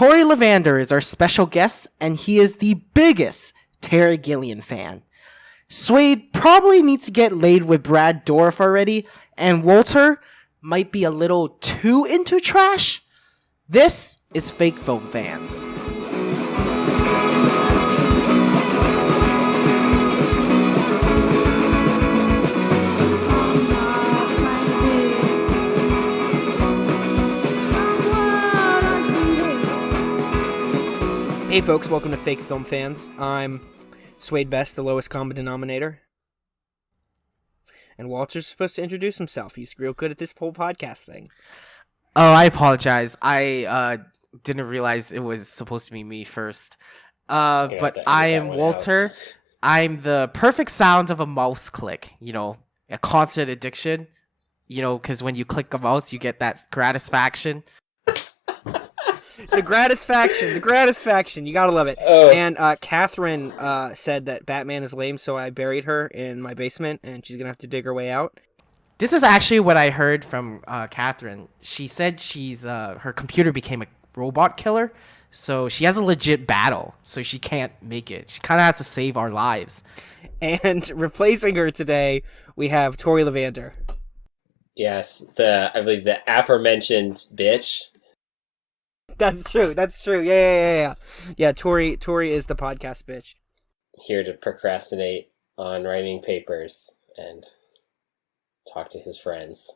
Tori Lavander is our special guest, and he is the biggest Terry Gilliam fan. Swade probably needs to get laid with Brad Dourif already, and Walter might be a little too into trash. This is Fake Film Fans. Hey folks, welcome to Fake Film Fans. I'm Swade Best, the lowest common denominator. And Walter's supposed to introduce himself. He's real good at this whole podcast thing. Oh, I apologize. I didn't realize it was supposed to be me first. But I am Walter. I'm the perfect sound of a mouse click. You know, a constant addiction. You know, because when you click a mouse, you get that gratisfaction. The gratisfaction. You gotta love it. And Catherine said that Batman is lame, so I buried her in my basement, and she's gonna have to dig her way out. This is actually what I heard from Catherine. She said she's her computer became a robot killer, so she has a legit battle, so she can't make it. She kind of has to save our lives. And replacing her today, we have Tori Lavander. Yes, I believe the aforementioned bitch. That's true. Yeah. Yeah, Tori is the podcast bitch. Here to procrastinate on writing papers and talk to his friends.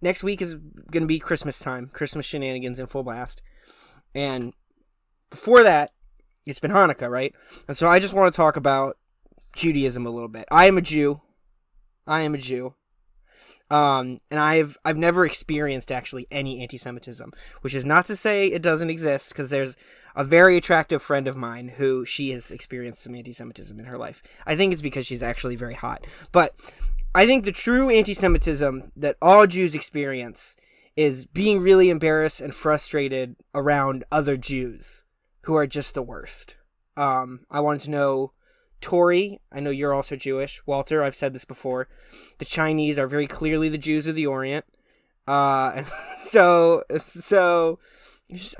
Next week is going to be Christmas time. Christmas shenanigans in full blast. And before that, it's been Hanukkah, right? And so I just want to talk about Judaism a little bit. I am a Jew. And I've never experienced actually any anti-Semitism, which is not to say it doesn't exist, because there's a very attractive friend of mine who she has experienced some anti-Semitism in her life. I think it's because she's actually very hot. But I think the true anti-Semitism that all Jews experience is being really embarrassed and frustrated around other Jews who are just the worst. I wanted to know, Tori, I know you're also Jewish. Walter, I've said this before. The Chinese are very clearly the Jews of the Orient. So I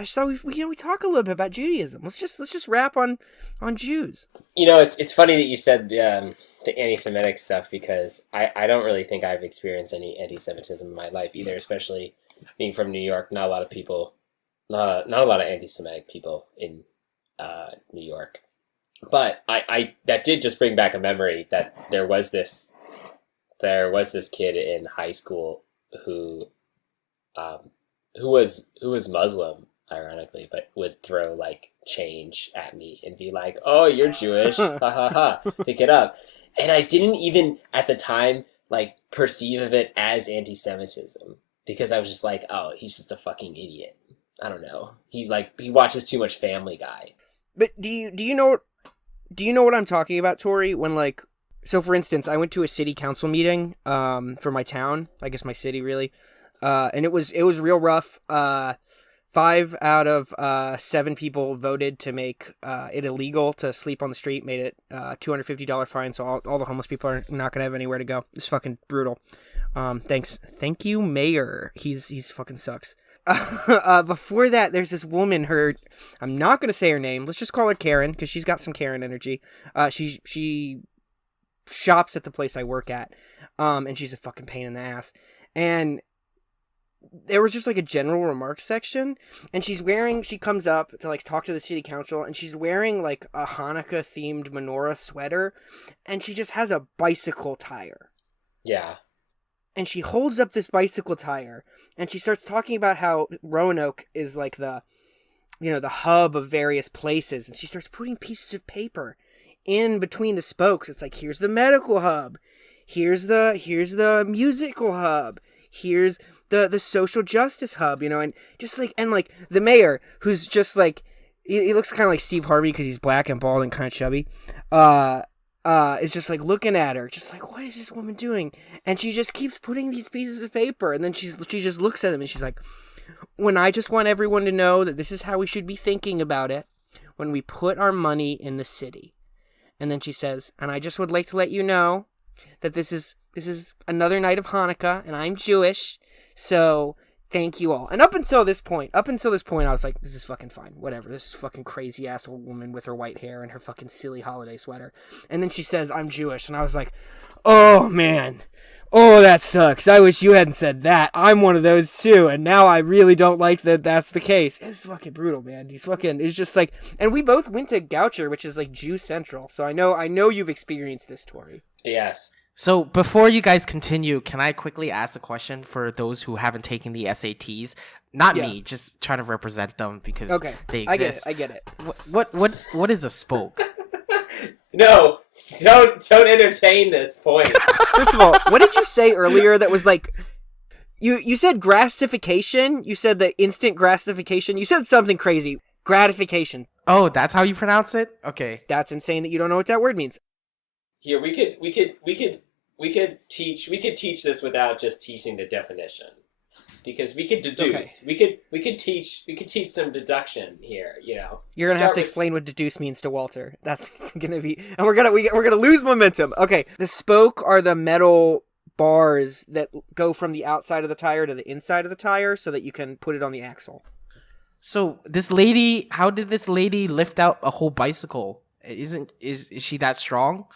thought we talk a little bit about Judaism. Let's just rap on Jews. You know, it's funny that you said the anti-Semitic stuff, because I don't really think I've experienced any anti-Semitism in my life either, especially being from New York. Not a lot of anti-Semitic people in New York. But I that did just bring back a memory that there was this kid in high school who was Muslim, ironically, but would throw like change at me and be like, "Oh, you're Jewish, ha ha ha, pick it up." And I didn't even at the time like perceive of it as anti-Semitism, because I was just like, "Oh, he's just a fucking idiot." I don't know. He watches too much Family Guy. But do you know what I'm talking about, Tori? When so for instance, I went to a city council meeting for my town, I guess my city really, and it was real rough. 5 out of 7 people voted to make it illegal to sleep on the street, made it $250 fine, so all the homeless people are not gonna have anywhere to go. It's fucking brutal. Thank you, Mayor. He's fucking sucks. Before that, there's this woman, I'm not going to say her name. Let's just call her Karen, because she's got some Karen energy. She shops at the place I work at. And she's a fucking pain in the ass. And there was just like a general remarks section, and she comes up to talk to the city council, and she's wearing like a Hanukkah themed menorah sweater, and she just has a bicycle tire. Yeah. And she holds up this bicycle tire, and she starts talking about how Roanoke is like the hub of various places. And she starts putting pieces of paper in between the spokes. It's like, here's the medical hub. Here's the musical hub. Here's the social justice hub, and just the mayor, who's just like, he looks kind of like Steve Harvey because he's black and bald and kind of chubby. Is just like looking at her, just like, what is this woman doing? And she just keeps putting these pieces of paper, and then she just looks at them, and she's like, when I just want everyone to know that this is how we should be thinking about it when we put our money in the city. And then she says, and I just would like to let you know that this is another night of Hanukkah, and I'm Jewish, so Thank you all. And up until this point, I was like, this is fucking fine. Whatever. This is fucking crazy ass old woman with her white hair and her fucking silly holiday sweater. And then she says, I'm Jewish. And I was like, oh, man. Oh, that sucks. I wish you hadn't said that. I'm one of those too. And now I really don't like that that's the case. It's fucking brutal, man. It's just like, and we both went to Goucher, which is like Jew Central. So I know you've experienced this, Tori. Yes. So before you guys continue, can I quickly ask a question for those who haven't taken the SATs? Not me, just trying to represent them because they exist. I get it. What is a spoke? No, don't entertain this point. First of all, what did you say earlier that was like, you said gratification? You said the instant gratification? You said something crazy. Gratification. Oh, that's how you pronounce it? Okay. That's insane that you don't know what that word means. Here, we could teach this without just teaching the definition. Because we could deduce. Okay. We could teach some deduction here, you know. You're gonna have to explain what deduce means to Walter. That's gonna be, and we're gonna lose momentum. Okay, the spoke are the metal bars that go from the outside of the tire to the inside of the tire, so that you can put it on the axle. So how did this lady lift out a whole bicycle? Is she that strong?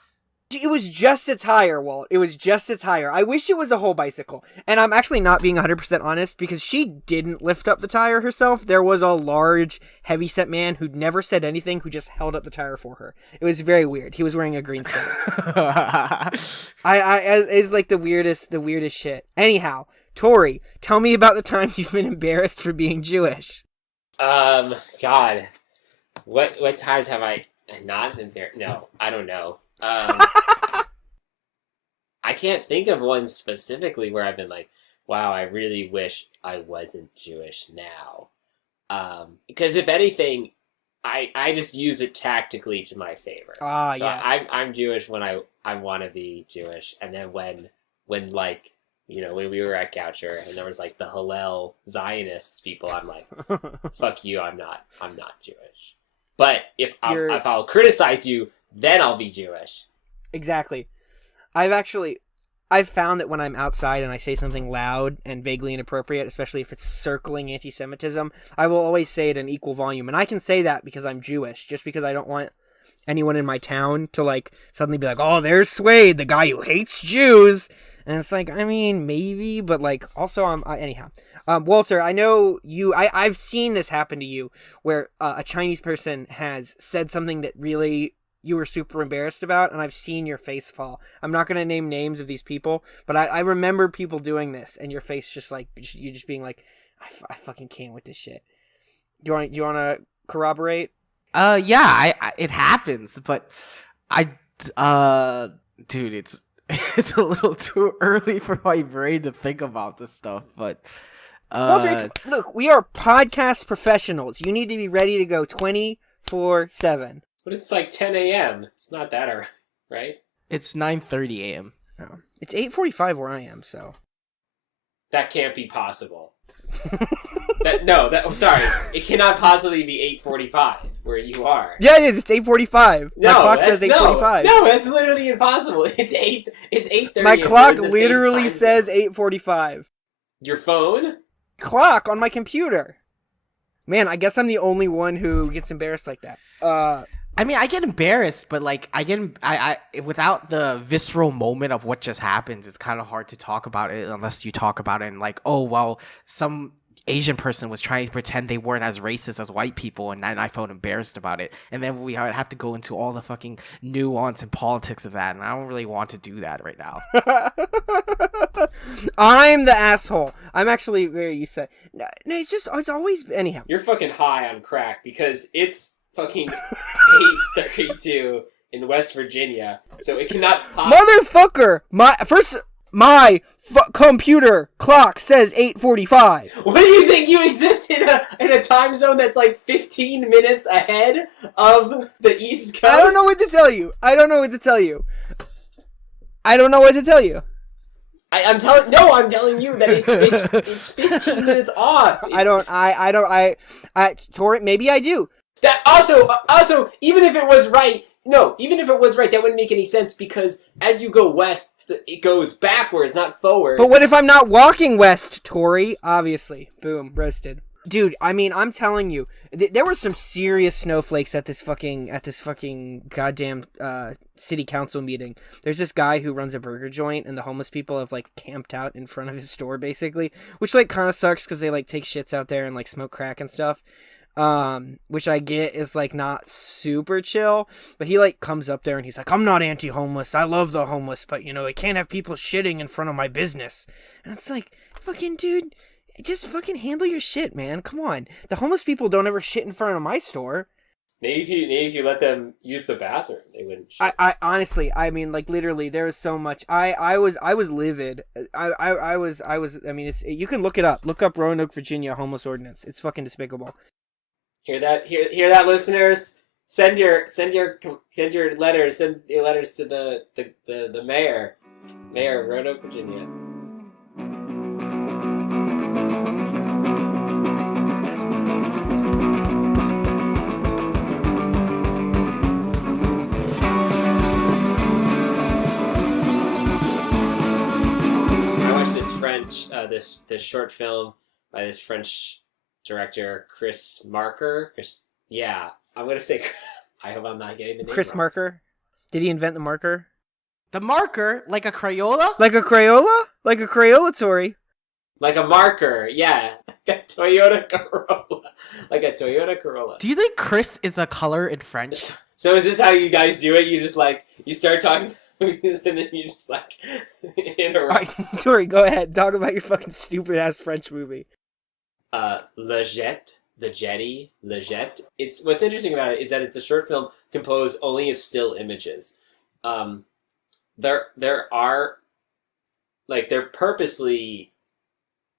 It was just a tire, Walt. It was just a tire. I wish it was a whole bicycle. And I'm actually not being 100% honest because she didn't lift up the tire herself. There was a large, heavyset man who'd never said anything who just held up the tire for her. It was very weird. He was wearing a green sweater. It's like the weirdest shit. Anyhow, Tori, tell me about the time you've been embarrassed for being Jewish. God. What times have I not embarrassed? No, I don't know. I can't think of one specifically where I've been like, wow, I really wish I wasn't Jewish now. Because if anything, I just use it tactically to my favor. Yes. I'm Jewish when I want to be Jewish. And then when like, you know, when we were at Goucher and there was like the Hillel Zionists people, I'm like, fuck you, I'm not Jewish. But if I'll criticize you, then I'll be Jewish. Exactly. I've found that when I'm outside and I say something loud and vaguely inappropriate, especially if it's circling anti-Semitism, I will always say it in equal volume. And I can say that because I'm Jewish, just because I don't want anyone in my town to like suddenly be like, oh, there's Swade, the guy who hates Jews. And it's like, I mean, maybe, but like also anyhow. Walter, I know I've seen this happen to you where a Chinese person has said something that really you were super embarrassed about, and I've seen your face fall. I'm not going to name names of these people, but I remember people doing this, and your face just like, you just being like, I fucking can't with this shit. Do you want to corroborate? Yeah, it happens, but dude, it's a little too early for my brain to think about this stuff, but Walter, look, we are podcast professionals. You need to be ready to go 24/7. But it's like 10 a.m. It's not that early, right? It's 9:30 a.m. No, it's 8:45 where I am, so. That can't be possible. Sorry. It cannot possibly be 8:45 where you are. Yeah, it is. It's 8:45. No, my clock says 8:45. No, that's literally impossible. It's 8:30. My clock literally says 8:45. Your phone? Clock on my computer. Man, I guess I'm the only one who gets embarrassed like that. I mean, I get embarrassed, but like I without the visceral moment of what just happened, it's kind of hard to talk about it unless you talk about it and like, oh well, some Asian person was trying to pretend they weren't as racist as white people, and then I felt embarrassed about it, and then we have to go into all the fucking nuance and politics of that, and I don't really want to do that right now. I'm the asshole. I'm actually very used to it. No, it's always anyhow. You're fucking high on crack because it's fucking 8:32 in West Virginia, so it cannot motherfucker, my computer clock says 8:45. What do you think? You exist in a time zone that's like 15 minutes ahead of the East Coast? I don't know what to tell you. I'm telling you that it's 15 minutes off. Tori, maybe I do. That also, even if it was right, that wouldn't make any sense because as you go west, it goes backwards, not forwards. But what if I'm not walking west, Tori? Obviously. Boom. Roasted. Dude, I mean, I'm telling you, there were some serious snowflakes at this fucking goddamn city council meeting. There's this guy who runs a burger joint, and the homeless people have like camped out in front of his store, basically, which like kind of sucks because they like take shits out there and like smoke crack and stuff. Which I get is like not super chill, but he like comes up there and he's like, I'm not anti-homeless. I love the homeless, but you know, I can't have people shitting in front of my business. And it's like, fucking dude. Just fucking handle your shit, man. Come on. The homeless people don't ever shit in front of my store. Maybe if you let them use the bathroom, they wouldn't shit. I honestly, I mean, like literally, there was so much. I was livid. I mean, it's you can look it up. Look up Roanoke, Virginia homeless ordinance. It's fucking despicable. Hear that, listeners? Send your letters. Send your letters to the mayor of Roanoke, Virginia. This short film by this French director Chris Marker. I'm gonna say. I hope I'm not getting the name Chris wrong. Marker. Did he invent the marker? The marker, like a Crayola? Like a Crayola? Like a Crayola, Tori. Like a marker, yeah. Like a Toyota Corolla. Like a Toyota Corolla. Do you think Chris is a color in French? So is this how you guys do it? You just like you start talking movies and then you just like interrupt. Alright, Tori, go ahead. Talk about your fucking stupid ass French movie. Le Jet, the Jetée, Le Jet. It's what's interesting about it is that it's a short film composed only of still images. There are like they're purposely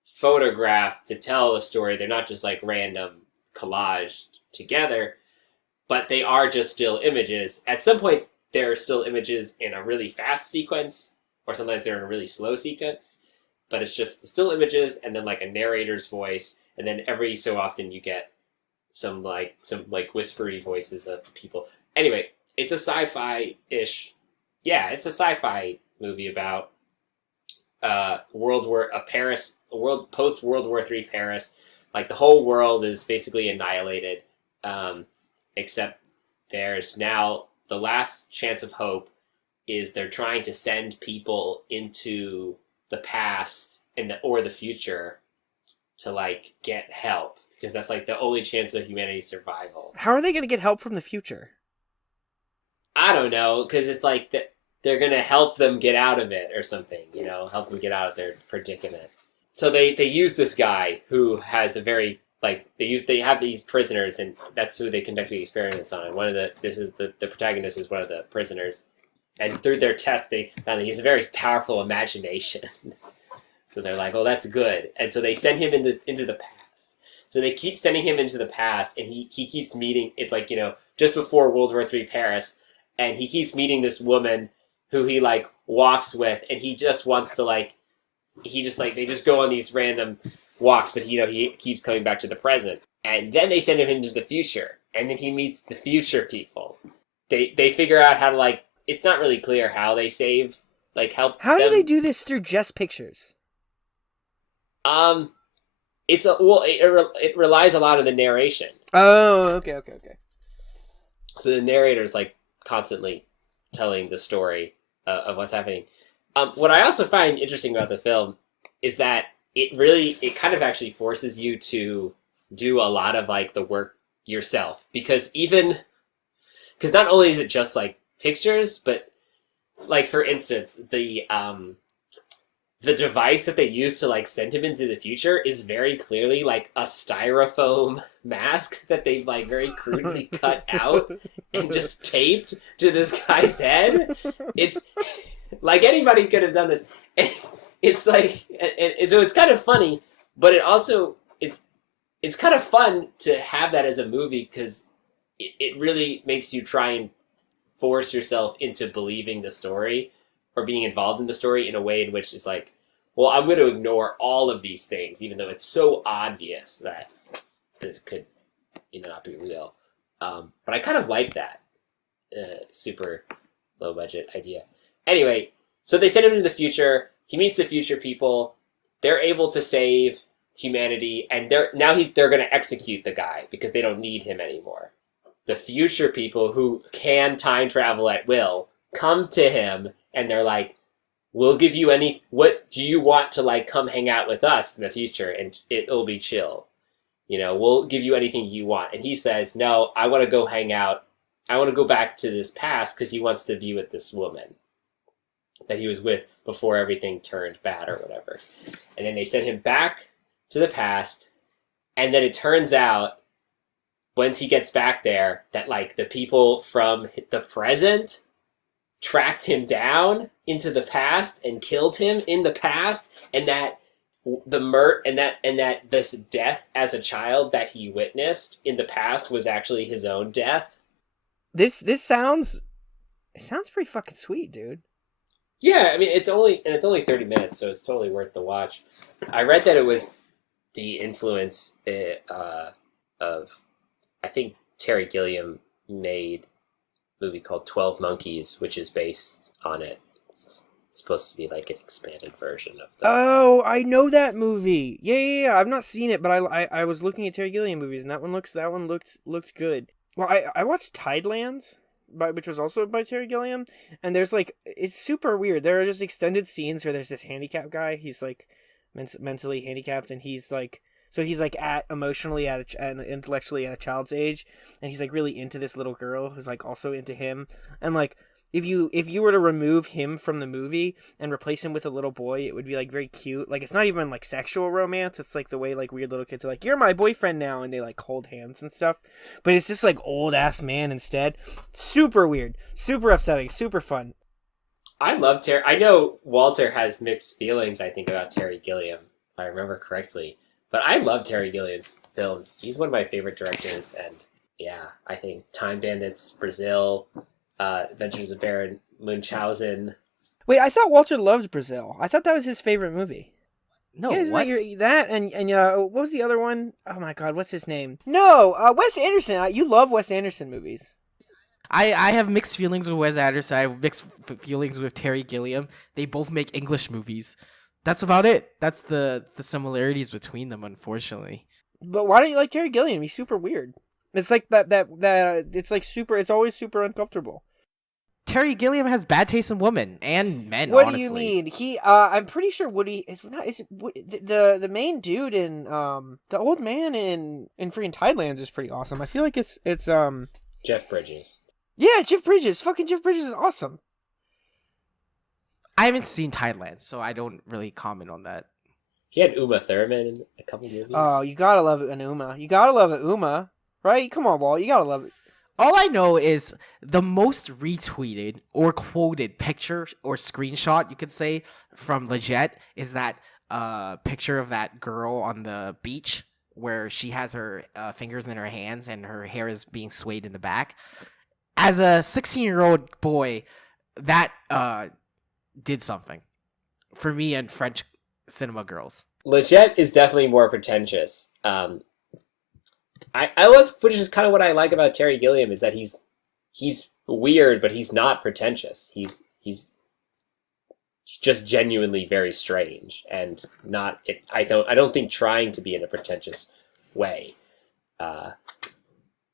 photographed to tell a story. They're not just like random collaged together, but they are just still images. At some points, there are still images in a really fast sequence, or sometimes they're in a really slow sequence, but it's just the still images and then like a narrator's voice, and then every so often you get some whispery voices of people. Anyway, it's a sci-fi-ish. Yeah, it's a sci-fi movie about post World War III Paris. Like the whole world is basically annihilated, except there's now the last chance of hope is they're trying to send people into the past or the future to like get help, because that's like the only chance of humanity's survival. How are they going to get help from the future? I don't know, because it's like they're going to help them get out of it or something, you know, help them get out of their predicament. So they use this guy who has a very, like, they have these prisoners, and that's who they conduct the experiments on. And the protagonist is one of the prisoners. And through their test, they found that he has a very powerful imagination. So they're like, oh, that's good. And so they send him into the past. So they keep sending him into the past, and he keeps meeting, it's like, you know, just before World War III Paris, and he keeps meeting this woman who he, like, walks with, and he just wants to, like, they just go on these random walks, but, you know, he keeps coming back to the present. And then they send him into the future, and then he meets the future people. They figure out how to, like, it's not really clear how they help How them. do they do this through just pictures? It relies a lot on the narration. Oh, okay. So the narrator's, like, constantly telling the story of what's happening. What I also find interesting about the film is that it kind of actually forces you to do a lot of like the work yourself, because not only is it just like pictures, but like for instance the device that they use to like send him into the future is very clearly like a styrofoam mask that they've like very crudely cut out and just taped to this guy's head. It's like anybody could have done this. It's like, and so it's kind of funny, but it also it's kind of fun to have that as a movie, because it really makes you try and force yourself into believing the story or being involved in the story in a way in which it's like, well, I'm going to ignore all of these things, even though it's so obvious that this could, you know, not be real. But I kind of like that super low budget idea. Anyway, So they send him into the future. He meets the future people. They're able to save humanity, and they're going to execute the guy because they don't need him anymore. The future people who can time travel at will come to him, and they're like, "We'll give you what do you want to like come hang out with us in the future, and it'll be chill. We'll give you anything you want." And he says, "No, I want to go hang out. I want to go back to this past," because he wants to be with this woman that he was with before everything turned bad or whatever. And then they send him back to the past, and then it turns out once he gets back there that like the people from the present tracked him down into the past and killed him in the past, and that that this death as a child that he witnessed in the past was actually his own death. This sounds pretty fucking sweet, dude. Yeah, I mean it's only 30 minutes, so it's totally worth the watch. I read that it was the influence of, I think Terry Gilliam made a movie called 12 Monkeys, which is based on it. It's supposed to be like an expanded version of the... Oh, I know that movie. Yeah. I've not seen it, but I was looking at Terry Gilliam movies, and that one looked good. Well, I watched Tidelands, which was also by Terry Gilliam, and there's like, it's super weird. There are just extended scenes where there's this handicapped guy. He's like mentally handicapped, and he's like, so he's like emotionally and intellectually at a child's age, and he's like really into this little girl who's like also into him, and like if you were to remove him from the movie and replace him with a little boy, it would be like very cute. Like it's not even like sexual romance. It's like the way like weird little kids are like, "You're my boyfriend now," and they like hold hands and stuff. But it's just like old ass man instead. Super weird, super upsetting, super fun. I love Terry. I know Walter has mixed feelings, I think, about Terry Gilliam, if I remember correctly. But I love Terry Gilliam's films. He's one of my favorite directors, and yeah, I think Time Bandits, Brazil, Adventures of Baron Munchausen. Wait, I thought Walter loved Brazil. I thought that was his favorite movie. No, yeah, what? That and what was the other one? Oh my god, what's his name? No, Wes Anderson. You love Wes Anderson movies. I have mixed feelings with Wes Anderson. I have mixed feelings with Terry Gilliam. They both make English movies. That's about it. That's the similarities between them, unfortunately. But why don't you like Terry Gilliam? He's super weird. It's like that it's like super, it's always super uncomfortable. Terry Gilliam has bad taste in women and men. What honestly. do you mean? He I'm pretty sure Woody is not. Is it the main dude in the old man in freaking Tidelands is pretty awesome. I feel like it's Jeff Bridges. Yeah, Jeff Bridges. Fucking Jeff Bridges is awesome. I haven't seen Tidelands, so I don't really comment on that. He had Uma Thurman in a couple movies. Oh, you gotta love an Uma. You gotta love an Uma, right? Come on, Walt. You gotta love it. All I know is the most retweeted or quoted picture or screenshot, you could say, from Jetée is that picture of that girl on the beach where she has her fingers in her hands and her hair is being swayed in the back. As a 16-year-old boy, that did something for me and French cinema girls. Jetée is definitely more pretentious. Which is kind of what I like about Terry Gilliam, is that he's weird, but he's not pretentious. He's just genuinely very strange and not. I don't think trying to be in a pretentious way,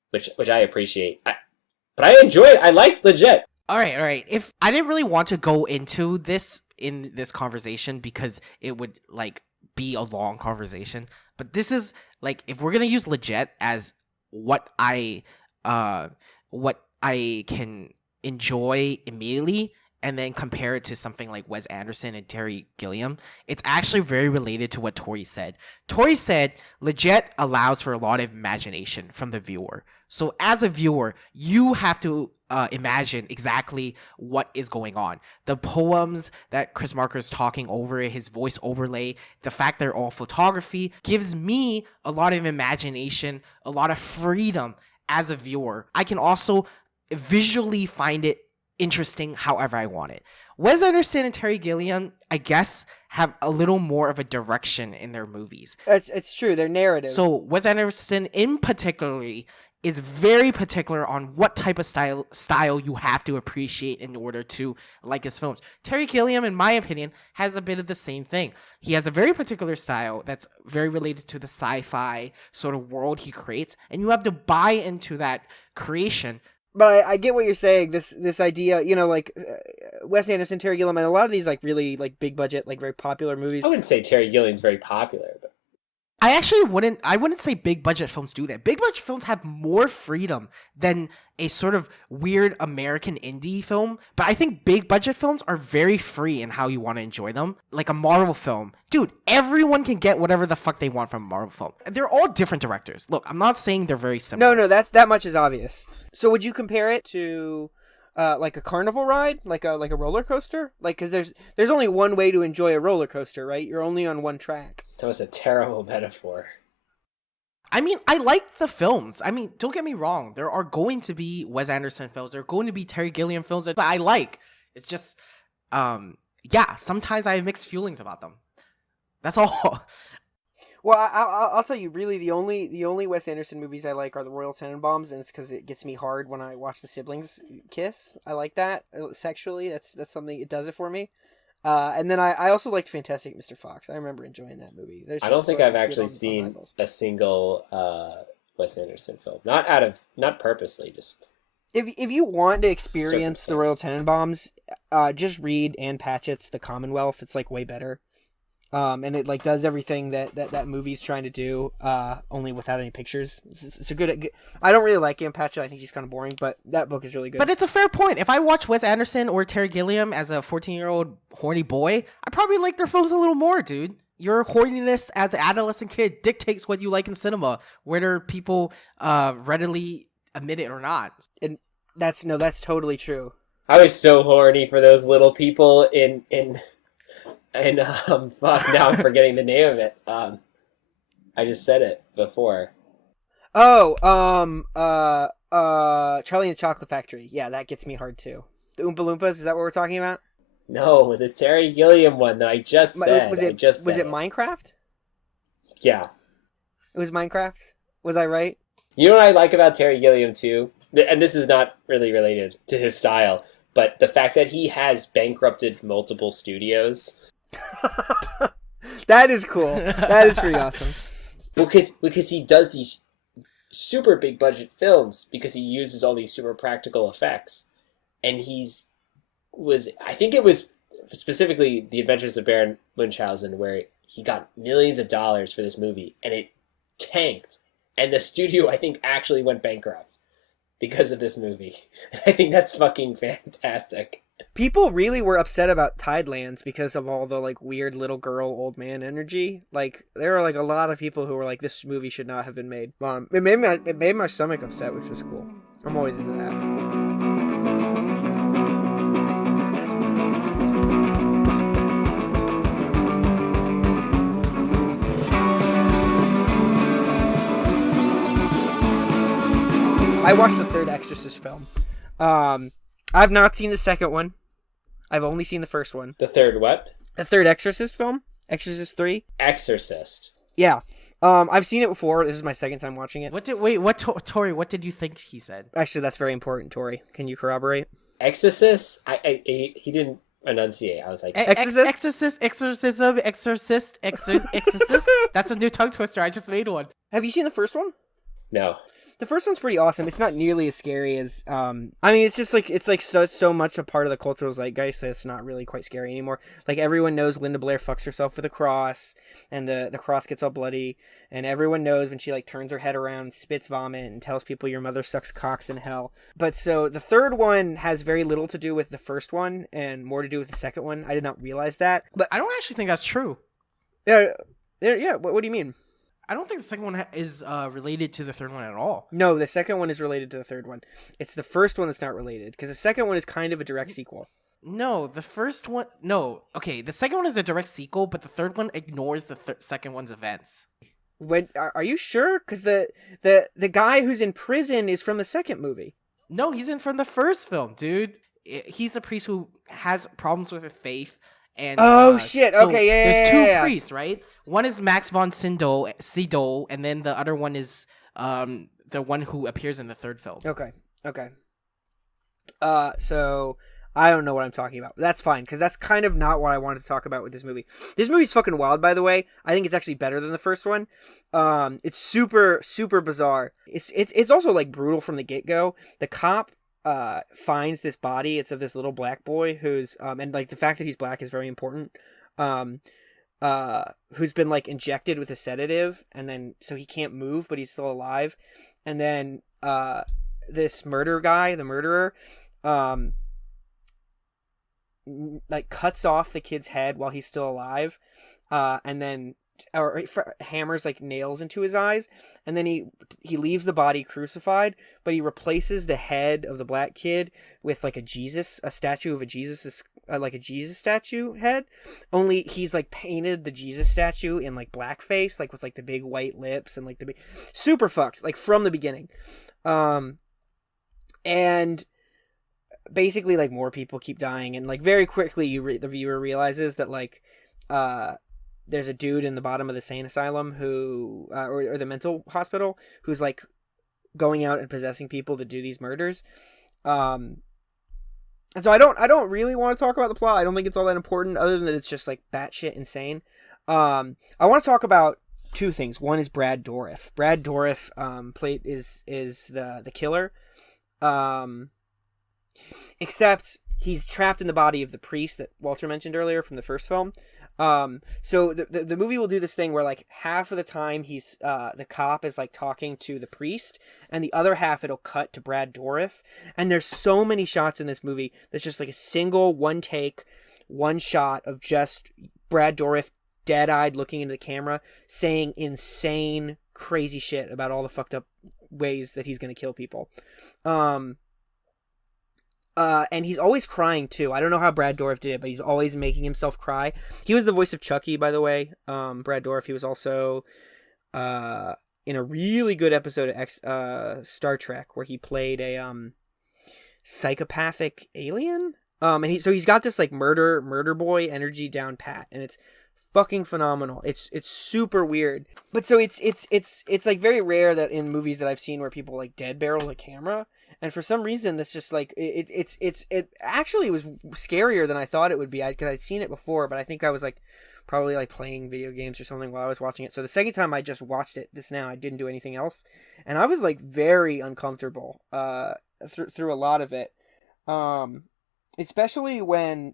which I appreciate. But I enjoy it. I like Jetée. All right. If I didn't really want to go into this in this conversation because it would like be a long conversation, but this is like, if we're gonna use Jetée as what I can enjoy immediately and then compare it to something like Wes Anderson and Terry Gilliam, it's actually very related to what Tori said. Tori said Jetée allows for a lot of imagination from the viewer. So as a viewer, you have to imagine exactly what is going on. The poems that Chris Marker is talking over, his voice overlay, the fact they're all photography gives me a lot of imagination, a lot of freedom as a viewer. I can also visually find it interesting however I want it. Wes Anderson and Terry Gilliam, I guess, have a little more of a direction in their movies. It's true, their narrative. So Wes Anderson in particularly is very particular on what type of style you have to appreciate in order to like his films. Terry Gilliam, in my opinion, has a bit of the same thing. He has a very particular style that's very related to the sci-fi sort of world he creates, and you have to buy into that creation. But I get what you're saying. This idea, like Wes Anderson, Terry Gilliam, and a lot of these like really like big budget, like very popular movies. I wouldn't say Terry Gilliam's very popular, but I actually wouldn't say big budget films do that. Big budget films have more freedom than a sort of weird American indie film. But I think big budget films are very free in how you want to enjoy them. Like a Marvel film. Dude, everyone can get whatever the fuck they want from a Marvel film. They're all different directors. Look, I'm not saying they're very similar. No, that much is obvious. So would you compare it to like a carnival ride, like a roller coaster? Like, because there's only one way to enjoy a roller coaster, right? You're only on one track. that was a terrible metaphor. I mean, I like the films. I mean, don't get me wrong. There are going to be Wes Anderson films. There are going to be Terry Gilliam films that I like. It's just, yeah, sometimes I have mixed feelings about them. That's all. Well, I'll tell you, really, the only Wes Anderson movies I like are the Royal Tenenbaums, and it's because it gets me hard when I watch the siblings kiss. I like that sexually. That's something, it does it for me. And then I also liked Fantastic Mr. Fox. I remember enjoying that movie. I don't think I've actually seen a single Wes Anderson film. Not purposely, just. If you want to experience the Royal Tenenbaums, just read Ann Patchett's The Commonwealth. It's like way better. And it like does everything that movie's trying to do, only without any pictures. It's a good. I don't really like Ann Patchett. I think she's kind of boring, but that book is really good. But it's a fair point. If I watch Wes Anderson or Terry Gilliam as a 14-year-old horny boy, I probably like their films a little more, dude. Your horniness as an adolescent kid dictates what you like in cinema, whether people readily admit it or not. And that's totally true. I was so horny for those little people in fuck, now I'm forgetting the name of it. I just said it before. Oh, Charlie and the Chocolate Factory. Yeah, that gets me hard too. The Oompa Loompas, is that what we're talking about? No, the Terry Gilliam one that I just said. Was it Minecraft? Yeah. It was Minecraft? Was I right? You know what I like about Terry Gilliam too? And this is not really related to his style, but the fact that he has bankrupted multiple studios. That is cool. That is pretty awesome. Because he does these super big budget films because he uses all these super practical effects, and I think it was specifically The Adventures of Baron Munchausen where he got millions of dollars for this movie and it tanked, and the studio I think actually went bankrupt because of this movie. I think that's fucking fantastic. People really were upset about Tidelands because of all the like weird little girl old man energy. Like there are like a lot of people who were like, this movie should not have been made. It made my stomach upset, which was cool. I'm always into that. I watched the third Exorcist film. I've not seen the second one. I've only seen the first one. The third what? The third Exorcist film? Exorcist 3? Exorcist. Yeah. I've seen it before. This is my second time watching it. Tori, what did you think he said? Actually, that's very important, Tori. Can you corroborate? Exorcist? He didn't enunciate. I was like... Exorcist? Exorcism, exorcist. That's a new tongue twister. I just made one. Have you seen the first one? No. The first one's pretty awesome. It's not nearly as scary as I mean, it's just like it's like so much a part of the cultural zeitgeist that it's not really quite scary anymore. Like everyone knows Linda Blair fucks herself with a cross, and the cross gets all bloody, and everyone knows when she like turns her head around, spits vomit, and tells people your mother sucks cocks in hell. But so the third one has very little to do with the first one and more to do with the second one. I did not realize that, but I don't actually think that's true. Yeah. What do you mean? I don't think the second one is related to the third one at all. No, the second one is related to the third one. It's the first one that's not related, because the second one is kind of a direct sequel. No, the first one... No, okay, the second one is a direct sequel, but the third one ignores the second one's events. When are you sure? Because the guy who's in prison is from the second movie. No, he's in from the first film, dude. he's a priest who has problems with his faith. And shit. So okay, yeah. There's two priests, right? One is Max von Sydow, and then the other one is the one who appears in the third film. Okay. So I don't know what I'm talking about. That's fine, because that's kind of not what I wanted to talk about with this movie. This movie's fucking wild, by the way. I think it's actually better than the first one. It's super, super bizarre. It's also like brutal from the get-go. The cop finds this body. It's of this little black boy who's and like the fact that he's black is very important. Who's been like injected with a sedative, and then so he can't move, but he's still alive. And then this the murderer, like cuts off the kid's head while he's still alive, and then hammers like nails into his eyes, and then he leaves the body crucified, but he replaces the head of the black kid with like a statue of a Jesus, like a Jesus statue head, only he's like painted the Jesus statue in like blackface, like with like the big white lips and like the big super fucked like from the beginning. And basically like more people keep dying, and like very quickly the viewer realizes that like there's a dude in the bottom of the sane asylum who or the mental hospital who's like going out and possessing people to do these murders. And so I don't really want to talk about the plot. I don't think it's all that important, other than that it's just like batshit insane. I want to talk about two things. One is Brad Dourif. Brad Dourif is the killer. Except he's trapped in the body of the priest that Walter mentioned earlier from the first film. So the movie will do this thing where like half of the time he's the cop is like talking to the priest, and the other half it'll cut to Brad Dourif. And there's so many shots in this movie that's just like a single one take, one shot of just Brad Dourif dead-eyed looking into the camera saying insane crazy shit about all the fucked up ways that he's going to kill people. And he's always crying too. I don't know how Brad Dourif did it, but he's always making himself cry. He was the voice of Chucky, by the way. Brad Dourif. He was also in a really good episode of Star Trek where he played a psychopathic alien. And he's got this like murder boy energy down pat, and it's fucking phenomenal. It's super weird. But so it's like very rare that in movies that I've seen where people like dead barrel the camera. And for some reason, that's just like it actually was scarier than I thought it would be. Because I'd seen it before, but I think I was like probably like playing video games or something while I was watching it. So the second time I just watched it just now, I didn't do anything else, and I was like very uncomfortable through a lot of it, especially when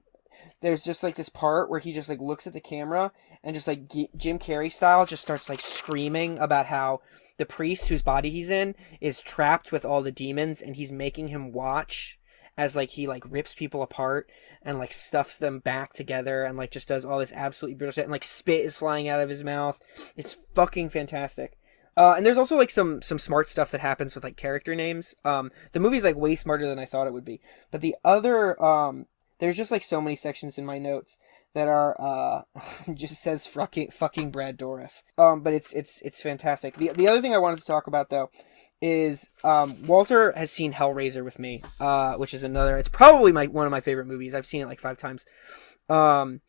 there's just like this part where he just like looks at the camera and just like Jim Carrey style just starts like screaming about how the priest whose body he's in is trapped with all the demons, and he's making him watch as like he like rips people apart and like stuffs them back together and like just does all this absolutely brutal shit, and like spit is flying out of his mouth. It's fucking fantastic. And there's also like some smart stuff that happens with like character names. The movie's like way smarter than I thought it would be. But the other there's just like so many sections in my notes that are just says fucking Brad Dourif. But it's fantastic. The other thing I wanted to talk about though is Walter has seen Hellraiser with me, which is another. It's probably one of my favorite movies. I've seen it like 5 times. And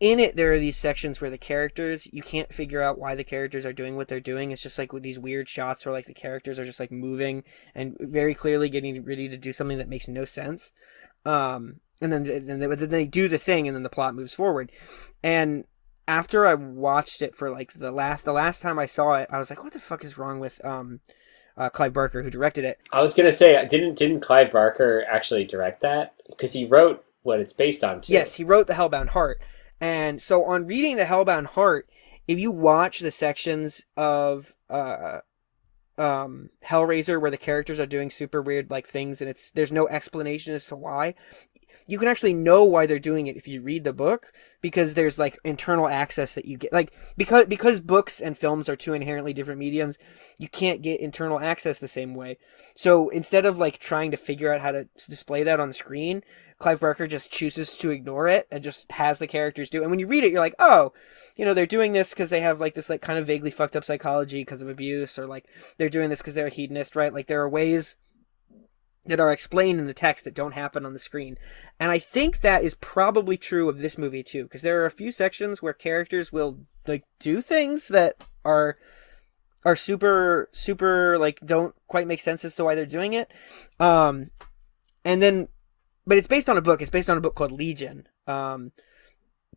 in it there are these sections where the characters, you can't figure out why the characters are doing what they're doing. It's just like with these weird shots where like the characters are just like moving and very clearly getting ready to do something that makes no sense. And then they do the thing, and then the plot moves forward. And after I watched it for like the last time I saw it, I was like, what the fuck is wrong with Clive Barker, who directed it? I was gonna say, didn't Clive Barker actually direct that? Because he wrote what it's based on too. Yes, he wrote The Hellbound Heart. And so on reading The Hellbound Heart, if you watch the sections of Hellraiser where the characters are doing super weird like things, and there's no explanation as to why, you can actually know why they're doing it if you read the book, because there's like internal access that you get, like because books and films are two inherently different mediums, you can't get internal access the same way. So instead of like trying to figure out how to display that on the screen, Clive Barker just chooses to ignore it and just has the characters do it. And when you read it, you're like, oh, they're doing this because they have like this like kind of vaguely fucked up psychology because of abuse, or like they're doing this because they're a hedonist, right? Like there are ways that are explained in the text that don't happen on the screen. And I think that is probably true of this movie too, because there are a few sections where characters will like do things that are super like don't quite make sense as to why they're doing it. And then but it's based on a book. It's based on a book called Legion,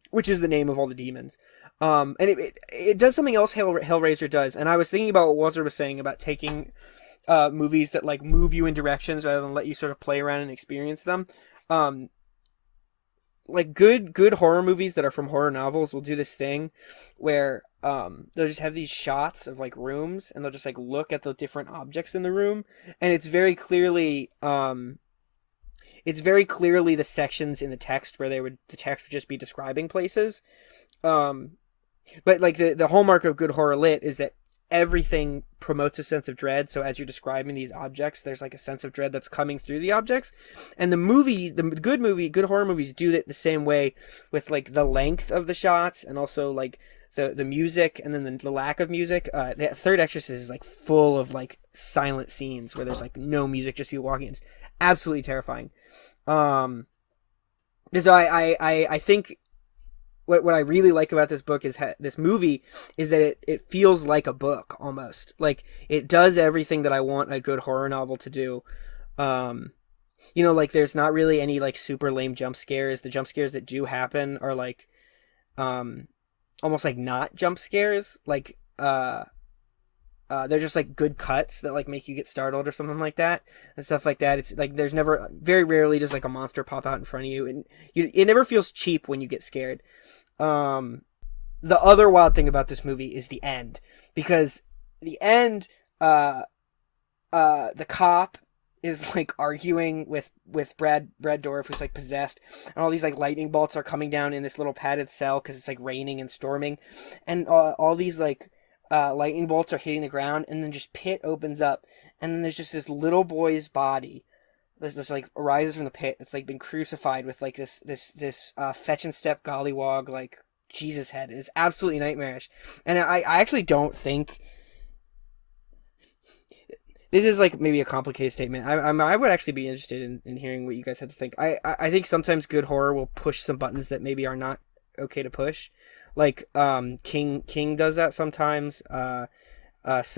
which is the name of all the demons. And it does something else Hellraiser does. And I was thinking about what Walter was saying about taking movies that like move you in directions rather than let you sort of play around and experience them. Like good horror movies that are from horror novels will do this thing where they'll just have these shots of like rooms, and they'll just like look at the different objects in the room, and it's very clearly the sections in the text where the text would just be describing places. But like the hallmark of good horror lit is that everything promotes a sense of dread. So as you're describing these objects, there's like a sense of dread that's coming through the objects. And good horror movies do it the same way with like the length of the shots, and also like the music, and then the lack of music. The third Exorcist is like full of like silent scenes where there's like no music, just people walking. It's absolutely terrifying. So I think what I really like about this book is this movie is that it feels like a book almost. Like it does everything that I want a good horror novel to do. Like there's not really any like super lame jump scares. The jump scares that do happen are like almost like not jump scares. Like they're just like good cuts that like make you get startled or something like that and stuff like that. It's like there's very rarely does like a monster pop out in front of you, and it never feels cheap when you get scared. The other wild thing about this movie is the end, because the end, the cop is like arguing with Brad Dourif, who's like possessed, and all these like lightning bolts are coming down in this little padded cell because it's like raining and storming, and all these like lightning bolts are hitting the ground, and then just pit opens up, and then there's just this little boy's body this like arises from the pit. It's like been crucified with like this fetch and step gollywog like Jesus head. It's absolutely nightmarish, and I actually don't think this is like maybe a complicated statement. I would actually be interested in hearing what you guys had to think. I think sometimes good horror will push some buttons that maybe are not okay to push. Like King does that sometimes. So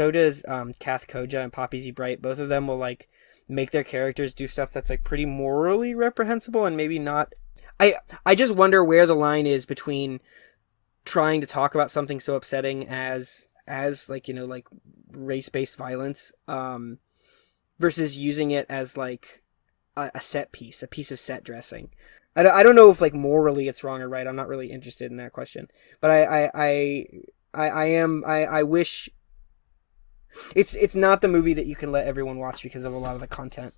does Kath Koja and Poppy Z. Bright. Both of them will like make their characters do stuff that's like pretty morally reprehensible and maybe not. I just wonder where the line is between trying to talk about something so upsetting as like, you know, like race-based violence versus using it as like a set piece, a piece of set dressing. I don't know if like morally it's wrong or right. I'm not really interested in that question, but I wish it's not the movie that you can let everyone watch because of a lot of the content.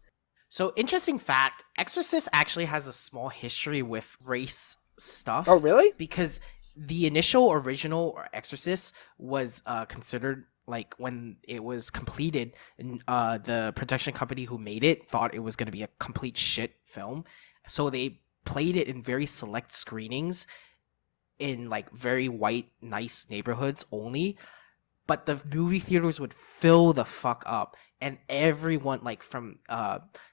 So, interesting fact, Exorcist actually has a small history with race stuff. Oh, really? Because the initial original Exorcist was considered, like, when it was completed, the production company who made it thought it was going to be a complete shit film. So they played it in very select screenings in, like, very white, nice neighborhoods only. But the movie theaters would fill the fuck up. And everyone, like, from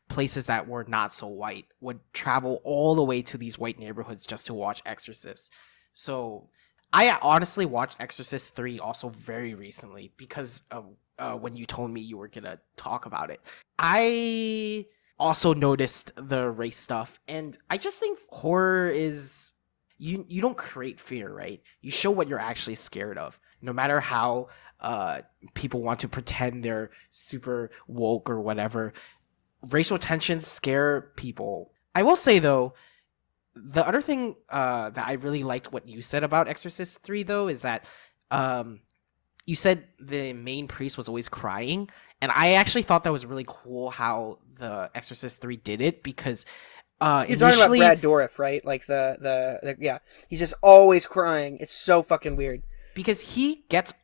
places that were not so white would travel all the way to these white neighborhoods just to watch Exorcist. So I honestly watched Exorcist 3 also very recently because of when you told me you were going to talk about it. I also noticed the race stuff, and I just think horror is... You don't create fear, right? You show what you're actually scared of. No matter how people want to pretend they're super woke or whatever, racial tensions scare people. I will say, though, the other thing that I really liked what you said about Exorcist 3, though, is that you said the main priest was always crying. And I actually thought that was really cool how the Exorcist 3 did it, because you're talking about Brad Dourif, right? Like the yeah, he's just always crying. It's so fucking weird. Because he gets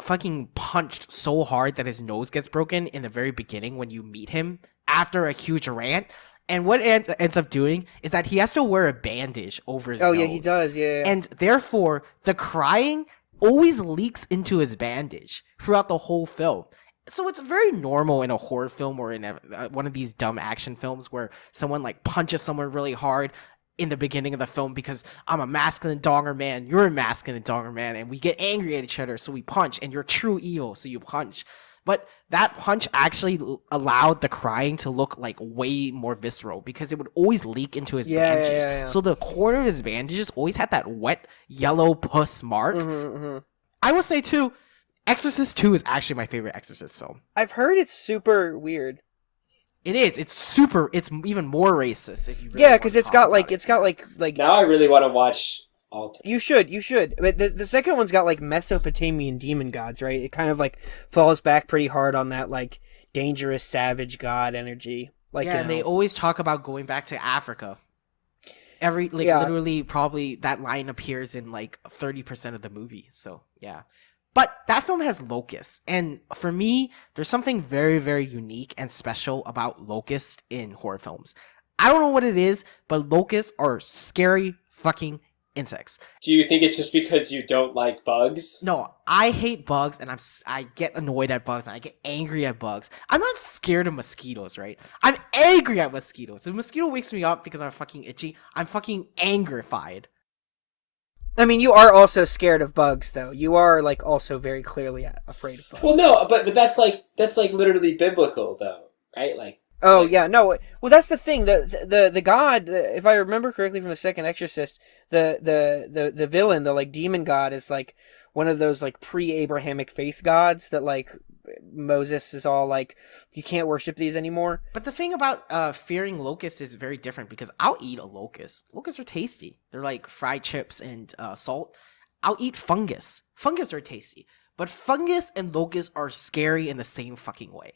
fucking punched so hard that his nose gets broken in the very beginning when you meet him after a huge rant. And what it ends up doing is that he has to wear a bandage over his nose. Oh, yeah, he does, yeah. And therefore, the crying always leaks into his bandage throughout the whole film. So it's very normal in a horror film or in one of these dumb action films where someone like punches someone really hard in the beginning of the film because I'm a masculine donger man, you're a masculine donger man, and we get angry at each other, so we punch, and you're true evil, so you punch. But that punch actually allowed the crying to look like way more visceral because it would always leak into his bandages. Yeah. So the corner of his bandages always had that wet yellow puss mark. I will say too, Exorcist 2 is actually my favorite Exorcist film. I've heard it's super weird. It is. It's super. It's even more racist if you. Really Yeah, because it's got like Now I really want to watch all. You should. But the second one's got like Mesopotamian demon gods, right? It kind of like falls back pretty hard on that like dangerous savage god energy. Like yeah, and they always talk about going back to Africa. Literally, probably that line appears in like 30% of the movie. So yeah. But that film has locusts, and for me, there's something very, very unique and special about locusts in horror films. I don't know what it is, but locusts are scary fucking insects. Do you think it's just because you don't like bugs? No, I hate bugs, and I get annoyed at bugs, and I get angry at bugs. I'm not scared of mosquitoes, right? I'm angry at mosquitoes. If a mosquito wakes me up because I'm fucking itchy, I'm fucking angrified. I mean, you are also scared of bugs, though. You are like also very clearly afraid of bugs. Well, no, but that's like literally biblical, though, right? Like. Oh yeah, no. Well, that's the thing. The god, if I remember correctly from the second Exorcist, the villain, the like demon god, is like one of those like pre-Abrahamic faith gods that like Moses is all like, you can't worship these anymore. But the thing about fearing locusts is very different because I'll eat a locust. Locusts are tasty. They're like fried chips and salt. I'll eat fungus. Fungus are tasty. But fungus and locusts are scary in the same fucking way.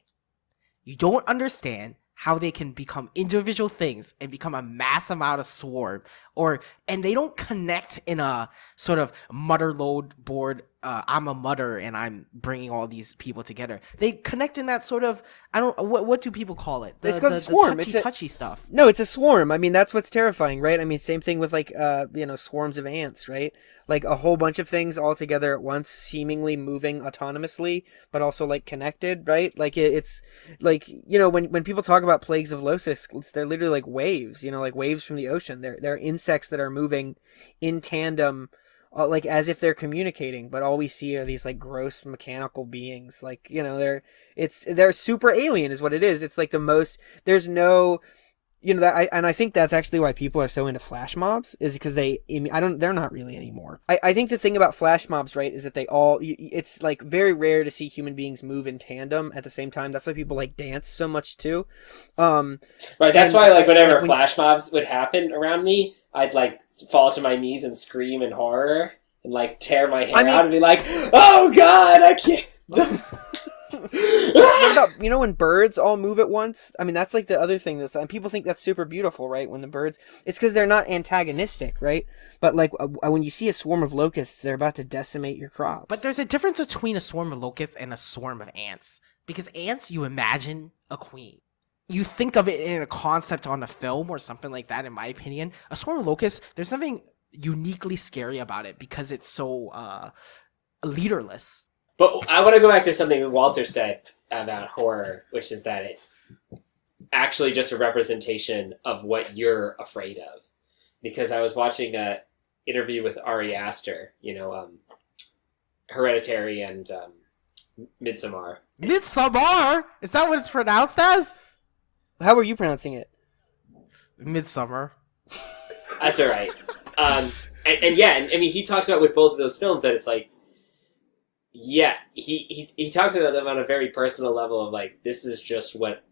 You don't understand how they can become individual things and become a mass amount of swarm, and they don't connect in a sort of mutter load board. I'm a mutter and I'm bringing all these people together. They connect in that sort of, I don't, what do people call it? It's called a swarm. It's touchy stuff. No, it's a swarm. I mean, that's what's terrifying, right? I mean, same thing with like swarms of ants, right? Like a whole bunch of things all together at once, seemingly moving autonomously, but also like connected, right? Like it's like, when people talk about plagues of locusts, they're literally like waves, like waves from the ocean. They're insects that are moving in tandem, like as if they're communicating, but all we see are these like gross mechanical beings. Like, they're super alien is what it is. It's like there's no. I think that's actually why people are so into flash mobs is because they're not really anymore. I think the thing about flash mobs, right, is that it's like very rare to see human beings move in tandem at the same time. That's why people like dance so much too. Right. That's why like whenever flash mobs would happen around me, I'd like fall to my knees and scream in horror and like tear my hair out and be like, "Oh God, I can't." What about, when birds all move at once? I mean, that's like the other thing and people think that's super beautiful, right? When the birds, it's because they're not antagonistic, right? But like when you see a swarm of locusts, they're about to decimate your crops. But there's a difference between a swarm of locusts and a swarm of ants, because ants, you imagine a queen. You think of it in a concept on a film or something like that. In my opinion, a swarm of locusts, there's something uniquely scary about it because it's so leaderless. But I want to go back to something Walter said about horror, which is that it's actually just a representation of what you're afraid of. Because I was watching an interview with Ari Aster, Hereditary and Midsommar. Midsommar? Is that what it's pronounced as? How were you pronouncing it? Midsummer. That's all right. And I mean, he talks about with both of those films that it's like, yeah, he talks about them on a very personal level of like, this is just what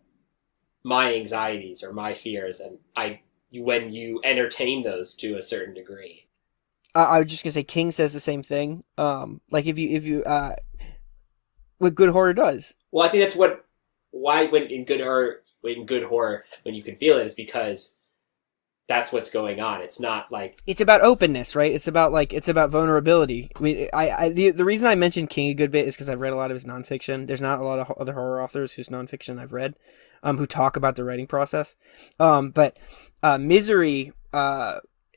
my anxieties or my fears, and when you entertain those to a certain degree. I was just gonna say, King says the same thing. Like if you what good horror does. Well, I think that's why when in good horror, when you can feel it, is because that's what's going on. It's not like it's about openness, right? It's about vulnerability. I mean, the reason I mentioned King a good bit is because I've read a lot of his nonfiction. There's not a lot of other horror authors whose nonfiction I've read, who talk about the writing process. But Misery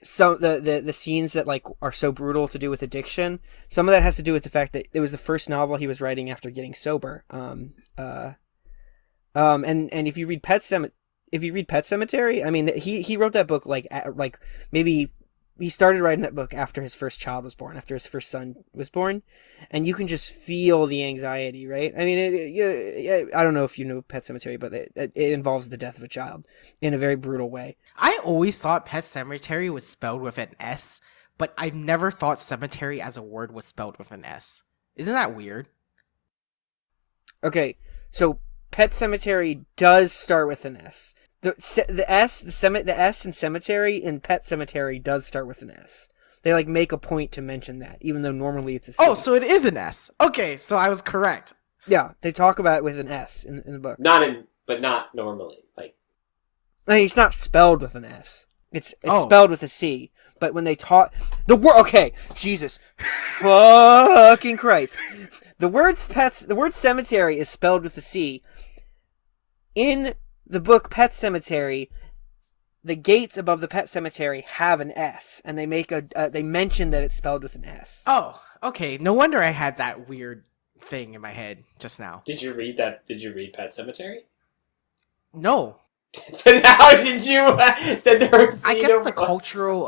some the scenes that like are so brutal to do with addiction. Some of that has to do with the fact that it was the first novel he was writing after getting sober. And if you read Pet Sematary, I mean, he wrote that book like maybe he started writing that book after his first child was born, after his first son was born, and you can just feel the anxiety, right? I mean, I don't know if you know Pet Sematary, but it involves the death of a child in a very brutal way. I always thought Pet Sematary was spelled with an S, but I've never thought cemetery as a word was spelled with an S. Isn't that weird? Okay, so Pet Sematary does start with an S. The S in cemetery in Pet Sematary does start with an S. They like make a point to mention that, even though normally it's a C. Oh, so it is an S. Okay, so I was correct. Yeah, they talk about it with an S in the book. But not normally. Like, I mean, it's not spelled with an S. It's spelled with a C. But when they talk the word, okay, Jesus, fucking Christ, the word cemetery is spelled with a C. In the book Pet Sematary, the gates above the Pet Sematary have an S, and they they mention that it's spelled with an S. Oh, okay. No wonder I had that weird thing in my head just now. Did you read that? Did you read Pet Sematary? No. Then how did you? I guess the cultural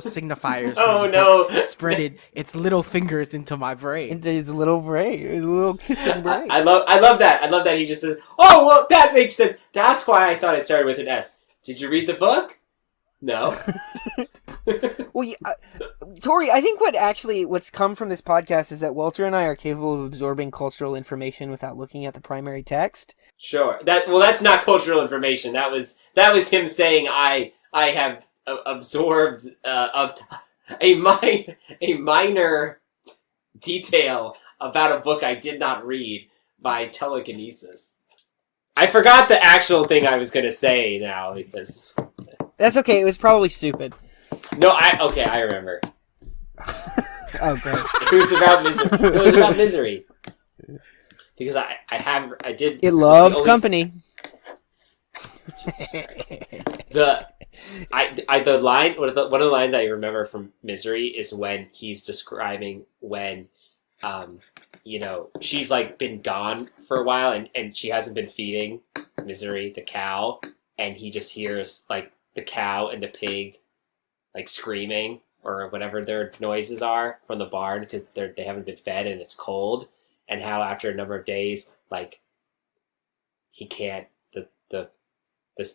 signifiers. Oh no! Spreaded its little fingers into my brain. Into his little brain, his little kissing brain. I love that. I love that he just says, "Oh well, that makes sense." That's why I thought it started with an S. Did you read the book? No. Well, Tori, I think what's come from this podcast is that Walter and I are capable of absorbing cultural information without looking at the primary text. Sure. That's not cultural information. That was him saying I have absorbed a minor detail about a book I did not read by telekinesis. I forgot the actual thing I was gonna say now because that's okay. It was probably stupid. No, I remember. Oh, great. It was about misery. It was about misery. Because I did. It loves company. Jesus Christ. The line, one of the lines I remember from Misery is when he's describing when, she's like been gone for a while and she hasn't been feeding Misery, the cow, and he just hears like the cow and the pig like screaming or whatever their noises are from the barn because they haven't been fed and it's cold, and how after a number of days like he can't the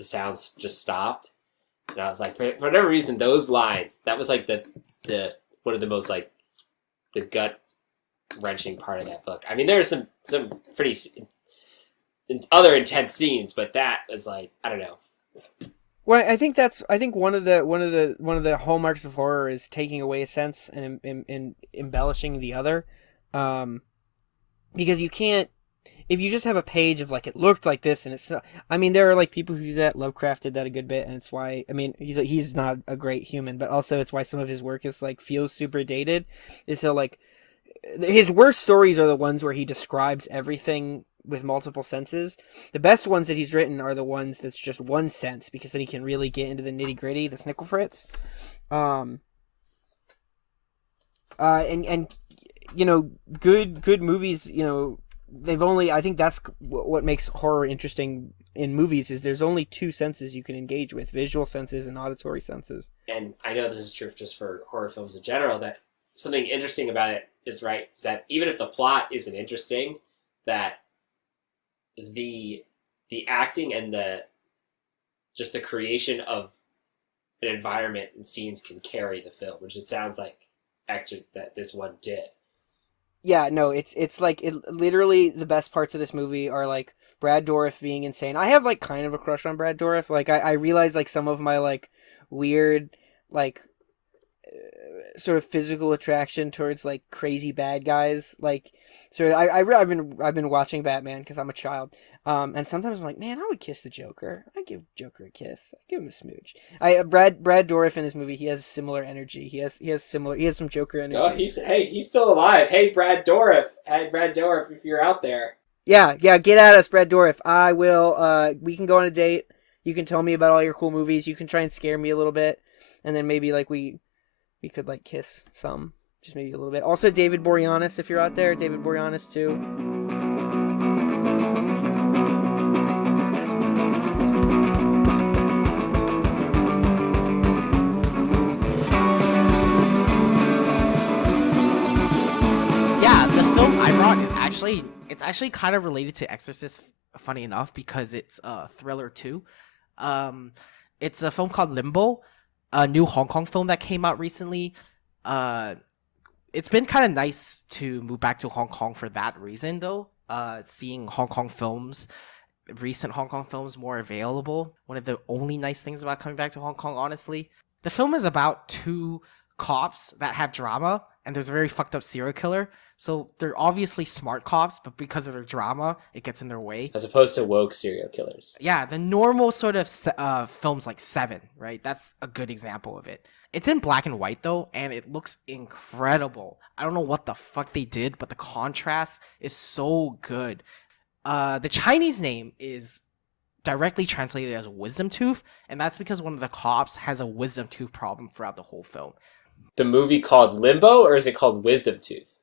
sounds just stopped. And I was like, for whatever reason, those lines, that was like the one of the most like the gut wrenching part of that book. I mean, there's some pretty other intense scenes, but that was like, I don't know. Well, I think one of the hallmarks of horror is taking away a sense and embellishing the other, because you can't, if you just have a page of like it looked like this and it's, I mean, there are like people who do that. Lovecraft did that a good bit, and it's why, I mean, he's not a great human, but also it's why some of his work is like feels super dated. Is so like his worst stories are the ones where he describes everything with multiple senses. The best ones that he's written are the ones that's just one sense, because then he can really get into the nitty gritty, the snickle fritz. And good movies, they've only, I think that's what makes horror interesting in movies, is there's only two senses you can engage with: visual senses and auditory senses. And I know this is true just for horror films in general, that something interesting about it is that even if the plot isn't interesting, that the acting and the creation of an environment and scenes can carry the film, which it sounds like actually that this one did. Yeah, no, it's like literally the best parts of this movie are like Brad Dourif being insane. I have like kind of a crush on Brad Dourif. Like I realize like some of my like weird like sort of physical attraction towards like crazy bad guys. Like sort of I've been watching Batman because I'm a child. And sometimes I'm like, man, I would kiss the Joker. I'd give Joker a kiss. I'd give him a smooch. Brad Dourif in this movie, he has similar energy. He has some Joker energy. Oh, he's still alive. Hey, Brad Dourif. Hey, Brad Dourif, if you're out there. Yeah, get at us, Brad Dourif. I will. We can go on a date. You can tell me about all your cool movies. You can try and scare me a little bit. and then maybe like we could like kiss some, just maybe a little bit. Also, David Boreanaz, if you're out there, David Boreanaz too. Yeah, the film I brought is actually kind of related to Exorcist. Funny enough, because it's a thriller too. It's a film called Limbo, a new Hong Kong film that came out recently. It's been kind of nice to move back to Hong Kong for that reason, though. Seeing recent Hong Kong films more available. One of the only nice things about coming back to Hong Kong, honestly. The film is about two cops that have drama, and there's a very fucked up serial killer. So they're obviously smart cops, but because of their drama, it gets in their way. As opposed to woke serial killers. Yeah, the normal sort of films like Seven, right? That's a good example of it. It's in black and white though, and it looks incredible. I don't know what the fuck they did, but the contrast is so good. The Chinese name is directly translated as wisdom tooth, and that's because one of the cops has a wisdom tooth problem throughout the whole film. The movie called Limbo, or is it called Wisdom Tooth?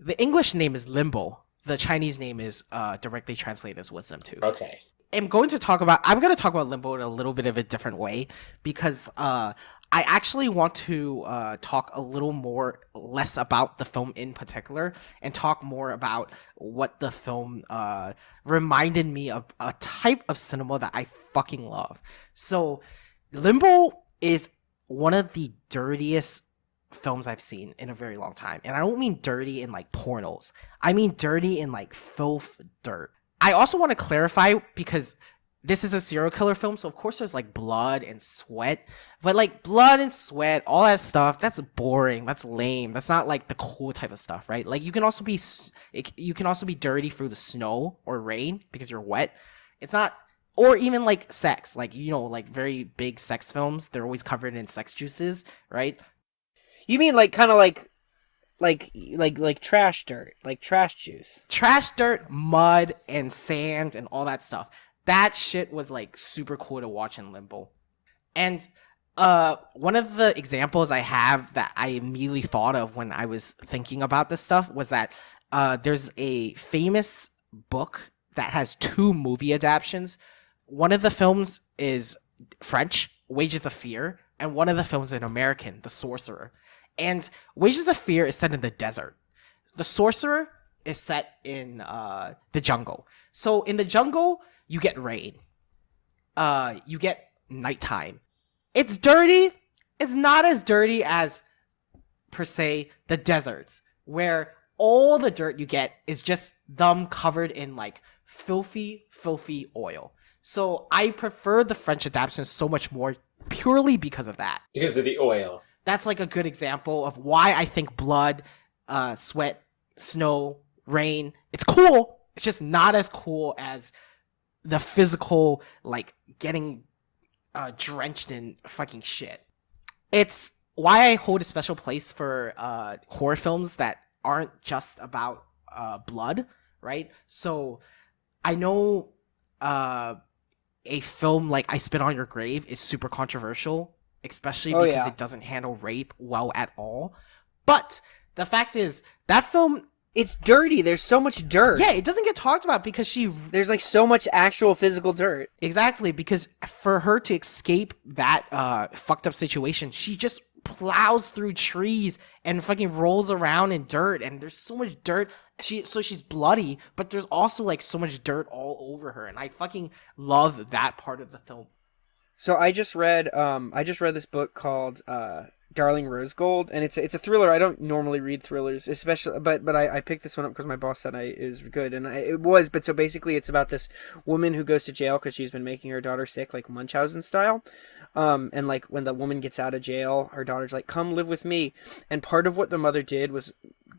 The English name is Limbo. The Chinese name is directly translated as wisdom tooth. Okay. I'm going to talk about Limbo in a little bit of a different way, because I actually want to talk a little less about the film in particular, and talk more about what the film reminded me of, a type of cinema that I fucking love. So Limbo is one of the dirtiest films I've seen in a very long time. And I don't mean dirty in like pornos. I mean dirty in like filth dirt. I also want to clarify, because this is a serial killer film, so of course there's like blood and sweat. But like blood and sweat, all that stuff, that's boring. That's lame. That's not like the cool type of stuff, right? Like you can also be dirty through the snow or rain because you're wet. It's not, or even like sex, like, you know, like very big sex films, they're always covered in sex juices, right? You mean like kind of like trash dirt, like trash juice. Trash dirt, mud, and sand, and all that stuff. That shit was like super cool to watch in Limbo. And one of the examples I have that I immediately thought of when I was thinking about this stuff was that there's a famous book that has 2 movie adaptations. One of the films is French, Wages of Fear, and one of the films is American, The Sorcerer. And Wages of Fear is set in the desert. The Sorcerer is set in the jungle. So in the jungle, you get rain. You get nighttime. It's dirty. It's not as dirty as, per se, the desert, where all the dirt you get is just them covered in like filthy oil. So I prefer the French adaptation so much more purely because of that. Because of the oil. That's like a good example of why I think blood, sweat, snow, rain, it's cool. It's just not as cool as the physical, like getting drenched in fucking shit. It's why I hold a special place for horror films that aren't just about blood, right? So I know a film like I Spit on Your Grave is super controversial, especially because it doesn't handle rape well at all. But the fact is, that film, it's dirty. There's so much dirt. Yeah, it doesn't get talked about because there's like so much actual physical dirt. Exactly, because for her to escape that fucked up situation, she just plows through trees and fucking rolls around in dirt, and there's so much dirt. She's bloody, but there's also like so much dirt all over her, and I fucking love that part of the film. So I just read this book called Darling Rose Gold, and it's a thriller. I don't normally read thrillers, especially, but I picked this one up because my boss said it was good, and it was. But so basically, it's about this woman who goes to jail because she's been making her daughter sick, like Munchausen style. And like when the woman gets out of jail, her daughter's like, "Come live with me," and part of what the mother did was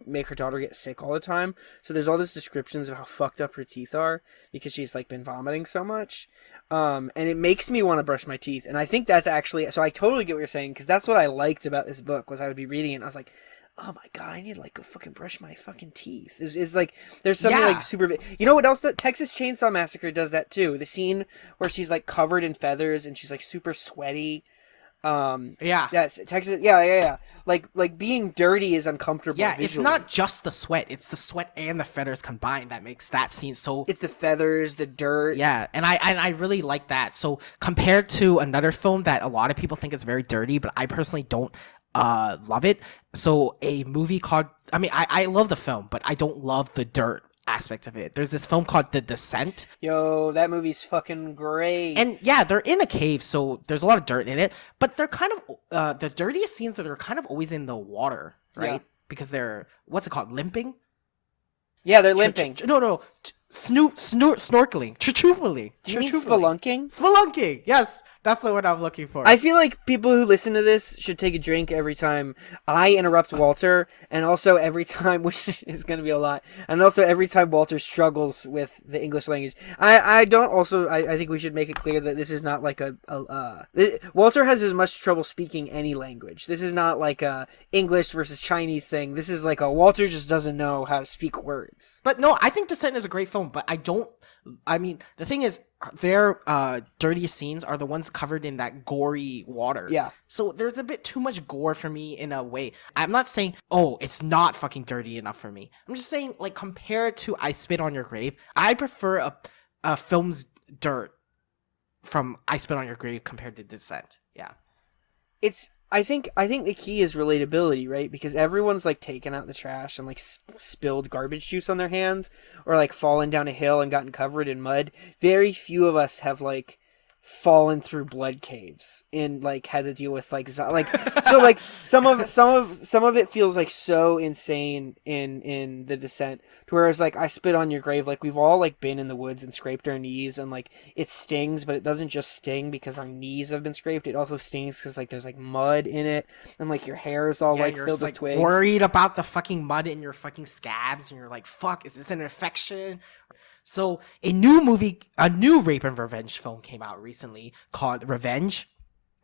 make her daughter get sick all the time. So there's all these descriptions of how fucked up her teeth are because she's like been vomiting so much. And it makes me want to brush my teeth. And I think that's actually, so I totally get what you're saying, because that's what I liked about this book, was I would be reading it and I was like, oh my god, I need to like go fucking brush my fucking teeth. Is like, there's something like super, you know what else? Texas Chainsaw Massacre does that too. The scene where she's like covered in feathers and she's like super sweaty. Yeah. That's Texas. Yeah. Like being dirty is uncomfortable. Yeah, visually. it's not just the sweat. It's the sweat and the feathers combined that makes that scene so... It's the feathers, the dirt. Yeah, and I really like that. So compared to another film that a lot of people think is very dirty, but I personally don't love it. So a movie called... I mean, I love the film, but I don't love the dirt aspect of it. There's this film called The Descent. Yo, that movie's fucking great. And yeah, they're in a cave, so there's a lot of dirt in it. But they're kind of the dirtiest scenes that are kind of always in the water, right? Yeah. Because they're what's it called, limping? Yeah, they're limping. No, snorkeling, chuchupeling. Do you mean spelunking? Spelunking. Yes, that's the word I'm looking for. I feel like people who listen to this should take a drink every time I interrupt Walter, and also every time, which is going to be a lot, and also every time Walter struggles with the English language. I think we should make it clear that this is not like Walter has as much trouble speaking any language. This is not like a English versus Chinese thing. This is like Walter just doesn't know how to speak words. But no, I think Descent is a great film, but I mean, the thing is, their dirtiest scenes are the ones covered in that gory water. Yeah. So there's a bit too much gore for me in a way. I'm not saying, oh, it's not fucking dirty enough for me. I'm just saying, like, compared to I Spit on Your Grave, I prefer a film's dirt from I Spit on Your Grave compared to Descent. Yeah. I think the key is relatability, right? Because everyone's like taken out the trash and like spilled garbage juice on their hands, or like fallen down a hill and gotten covered in mud. Very few of us have like fallen through blood caves and like had to deal with like so like some of it feels like so insane in The Descent, to whereas like I Spit on Your Grave, like we've all like been in the woods and scraped our knees, and like it stings, but it doesn't just sting because our knees have been scraped. It also stings because like there's like mud in it, and like your hair is all like filled with twigs. Worried about the fucking mud in your fucking scabs, and you're like, fuck, is this an infection? So a new rape and revenge film came out recently called Revenge,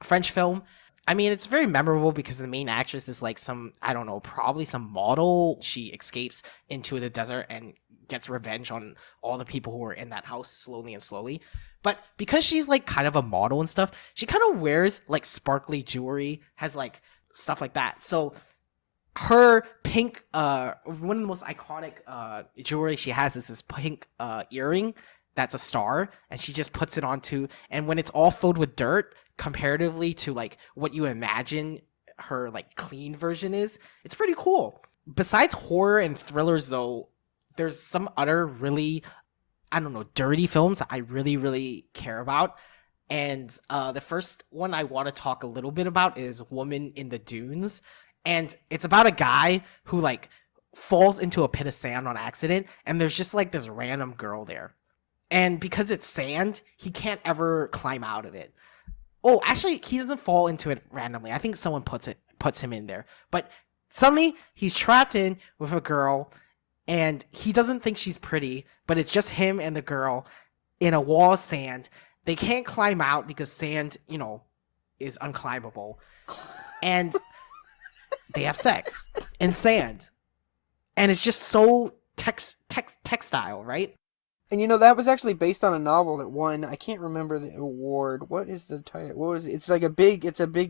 a French film. I mean, it's very memorable because the main actress is like some, I don't know, probably some model. She escapes into the desert and gets revenge on all the people who are in that house slowly. But because she's like kind of a model and stuff, she kind of wears like sparkly jewelry, has like stuff like that. So her pink one of the most iconic jewelry she has is this pink earring that's a star, and she just puts it onto, and when it's all filled with dirt comparatively to like what you imagine her like clean version is, it's pretty cool. Besides horror and thrillers though, there's some other really, I don't know, dirty films that I really care about. And the first one I want to talk a little bit about is Woman in the Dunes. And it's about a guy who like falls into a pit of sand on accident, and there's just like this random girl there. And because it's sand, he can't ever climb out of it. Oh, actually, he doesn't fall into it randomly. I think someone puts him in there. But suddenly he's trapped in with a girl, and he doesn't think she's pretty, but it's just him and the girl in a wall of sand. They can't climb out because sand, you know, is unclimbable. And they have sex in sand, and it's just so textile, right? And you know, that was actually based on a novel that won, I can't remember the award. What is the title? What was it? It's like a big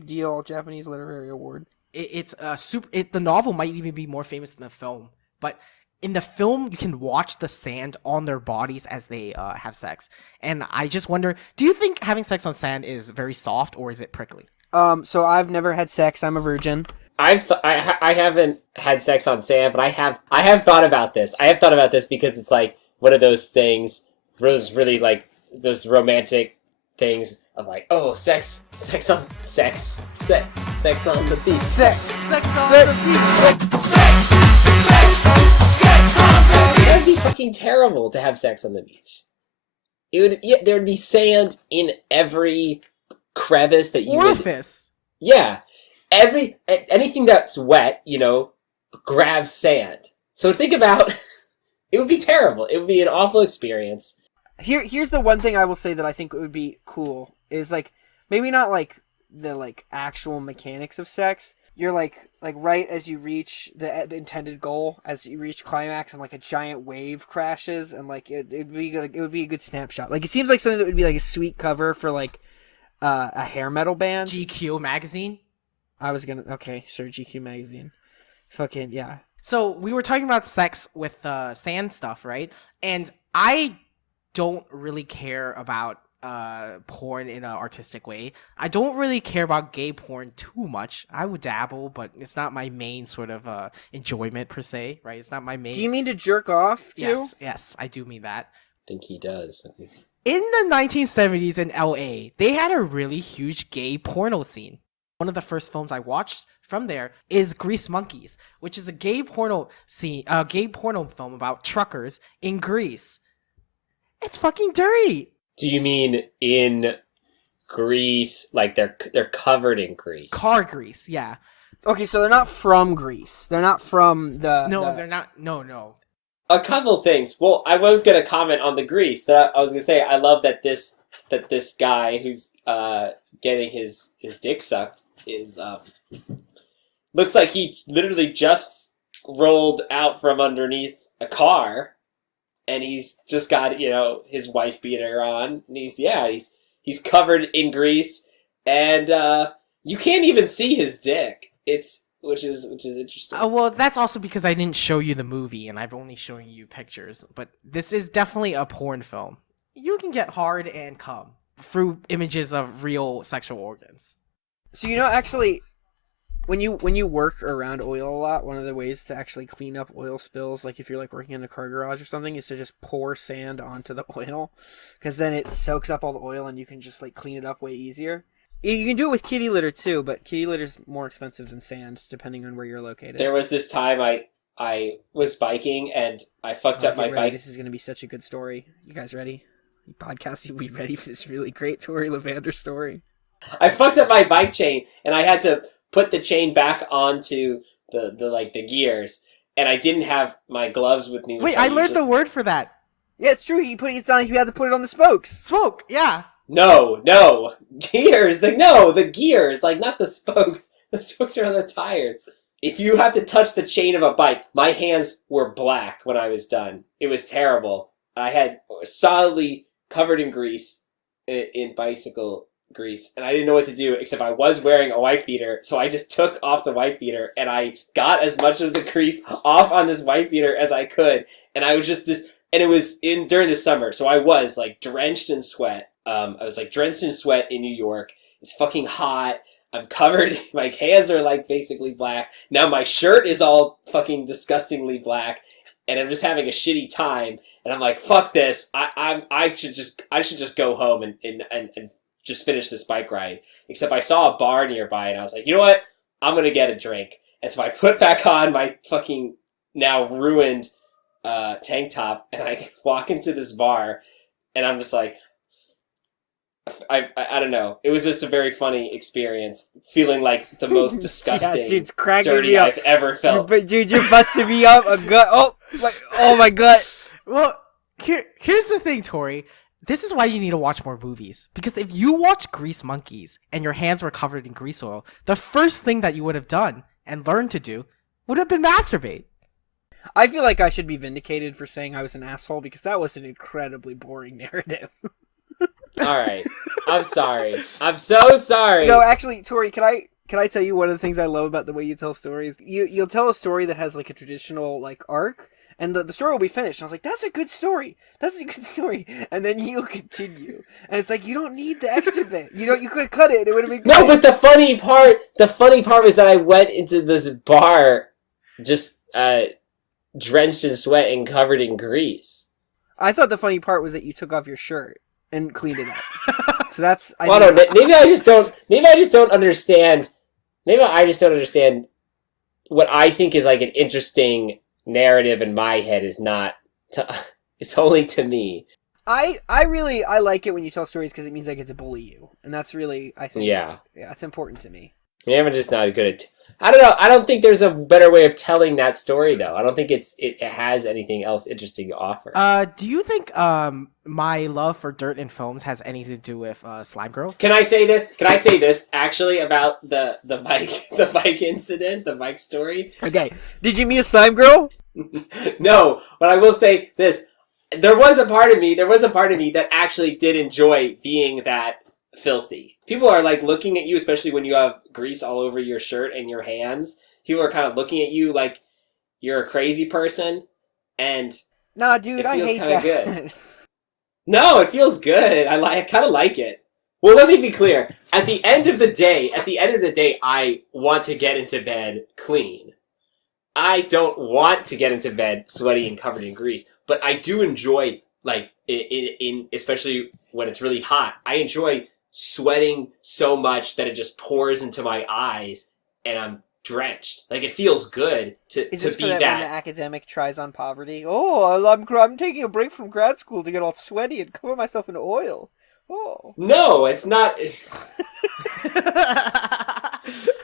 deal Japanese literary award. The novel might even be more famous than the film, but in the film you can watch the sand on their bodies as they have sex. And I just wonder, do you think having sex on sand is very soft, or is it prickly? So I've never had sex. I'm a virgin. I haven't had sex on sand, but I have thought about this. I have thought about this because it's like one of those things, those really like those romantic things of like, oh, sex on the beach, sex on the beach, sex on the beach. That would be fucking terrible to have sex on the beach. There would be sand in every crevice that you orifice. Yeah. Anything that's wet, you know, grabs sand. So think about, it would be terrible. It would be an awful experience. Here's the one thing I will say that I think would be cool is like maybe not like the like actual mechanics of sex. You're like right as you reach the intended goal, as you reach climax, and like a giant wave crashes, and like it would be good. It would be a good snapshot. Like it seems like something that would be like a sweet cover for like a hair metal band. GQ magazine. Okay, sure, GQ magazine. Fucking yeah. So we were talking about sex with sand stuff, right? And I don't really care about porn in an artistic way. I don't really care about gay porn too much. I would dabble, but it's not my main sort of enjoyment per se, right? It's not my main. Do you mean to jerk off too? Yes, I do mean that. I think he does. In the 1970s in LA, they had a really huge gay porno scene. One of the first films I watched from there is Grease Monkeys, which is a gay porno film about truckers in Greece. It's fucking dirty. Do you mean in Greece, like they're covered in grease? Car grease, yeah. Okay, so they're not from Greece. They're not from the... They're not. No. A couple things. Well, I was gonna comment on the grease. That I was gonna say I love that this guy who's getting his dick sucked is looks like he literally just rolled out from underneath a car. And he's just got, his wife beater on, and he's covered in grease, and you can't even see his dick. Which is interesting. Well, that's also because I didn't show you the movie, and I've only shown you pictures. But this is definitely a porn film. You can get hard and come through images of real sexual organs. So actually, when you work around oil a lot, one of the ways to actually clean up oil spills, like if you're like working in a car garage or something, is to just pour sand onto the oil, because then it soaks up all the oil and you can just like clean it up way easier. You can do it with kitty litter too, but kitty litter's more expensive than sand depending on where you're located. There was this time I was biking and I fucked up my bike. This is going to be such a good story. You guys ready? You podcast, you be ready for this really great Tory Levander story. I fucked up my bike chain and I had to put the chain back onto the gears, and I didn't have my gloves with me. Wait, I learned the word for that. Yeah, it's true. You had to put it on the spokes. Spoke, yeah. No, gears. The gears, like not the spokes. The spokes are on the tires. If you have to touch the chain of a bike, my hands were black when I was done. It was terrible. I had solidly covered in grease, in bicycle grease, and I didn't know what to do except I was wearing a wife beater, so I just took off the wife beater and I got as much of the grease off on this wife beater as I could, and I was just and it was during the summer, so I was like drenched in sweat. I was like drenched in sweat in New York. It's fucking hot. I'm covered. My hands are like basically black. Now my shirt is all fucking disgustingly black, and I'm just having a shitty time. And I'm like, fuck this. I should just go home and just finish this bike ride. Except I saw a bar nearby, and I was like, you know what? I'm gonna get a drink. And so I put back on my fucking now ruined tank top, and I walk into this bar, and I'm just like, I don't know. It was just a very funny experience, feeling like the most disgusting, dirty I've ever felt. But dude, you're busting me up. A gut. Oh my gut. Well, here's the thing, Tori. This is why you need to watch more movies. Because if you watch Grease Monkeys and your hands were covered in grease oil, the first thing that you would have done and learned to do would have been masturbate. I feel like I should be vindicated for saying I was an asshole because that was an incredibly boring narrative. All right. I'm sorry. I'm so sorry. No, actually, Tori, can I tell you one of the things I love about the way you tell stories? You'll tell a story that has like a traditional like arc, and the story will be finished. And I was like, that's a good story. That's a good story. And then you'll continue. And it's like, you don't need the extra bit. You could cut it. It would have been great. No, but the funny part was that I went into this bar just drenched in sweat and covered in grease. I thought the funny part was that you took off your shirt and cleaned it up. So that's... Maybe I just don't understand... Maybe I just don't understand what I think is like an interesting narrative in my head is not to... It's only to me. I like it when you tell stories because it means I get to bully you. And that's really, I think... Yeah, it's important to me. Maybe I'm just not good at... I don't know. I don't think there's a better way of telling that story, though. I don't think it has anything else interesting to offer. Do you think my love for dirt and films has anything to do with slime girls? Can I say this actually about the bike incident, the bike story? Okay. Did you meet a slime girl? No, but I will say this: there was a part of me that actually did enjoy being that filthy. People are like looking at you, especially when you have grease all over your shirt and your hands. People are kind of looking at you like you're a crazy person, and Nah, dude, it I feels hate kind of that. good. No, it feels good. I kind of like it. Well, let me be clear. At the end of the day, I want to get into bed clean. I don't want to get into bed sweaty and covered in grease, but I do enjoy, like, in especially when it's really hot, I enjoy sweating so much that it just pours into my eyes and I'm drenched. Like, it feels good to Is this be for that when the academic tries on poverty? Oh, I'm taking a break from grad school to get all sweaty and cover myself in oil. Oh. No, it's not.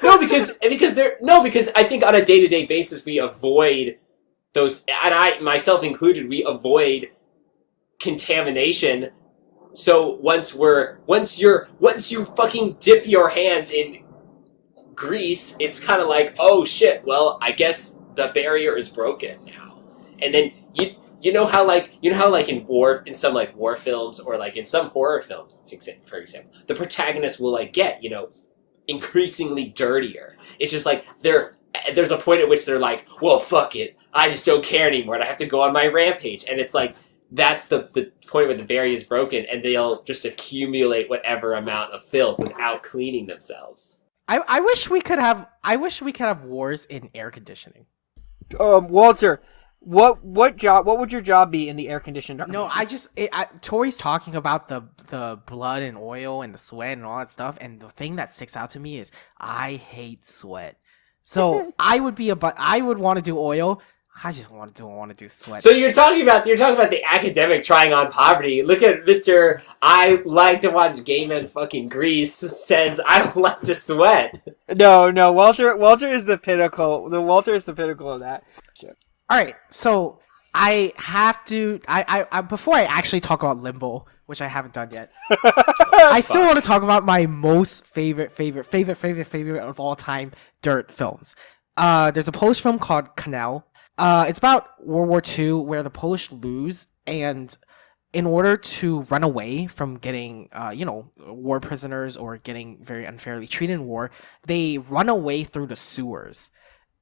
No, because I think on a day-to-day basis we avoid those, and I myself included, we avoid contamination. So once you fucking dip your hands in grease, it's kind of like, oh shit, well, I guess the barrier is broken now. And then you know how in some like war films or like in some horror films, for example, the protagonist will like get, increasingly dirtier. It's just like there's a point at which they're like, well, fuck it, I just don't care anymore and I have to go on my rampage. And it's like that's the point where the barrier is broken and they'll just accumulate whatever amount of filth without cleaning themselves. I wish we could have wars in air conditioning. Walter, what would your job be in the air conditioned army? No, Tori's talking about the blood and oil and the sweat and all that stuff, and the thing that sticks out to me is I hate sweat. So I would want to do oil. I just want to do sweat. So you're talking about the academic trying on poverty. Look at Mr. I like to watch gay men fucking grease says I don't like to sweat. No, Walter is the pinnacle. Walter is the pinnacle of that. Shit. All right, so I have to. I before I actually talk about Limbo, which I haven't done yet, I still want to talk about my most favorite of all time dirt films. There's a Polish film called Canal. It's about World War II, where the Polish lose, and in order to run away from getting, war prisoners or getting very unfairly treated in war, they run away through the sewers.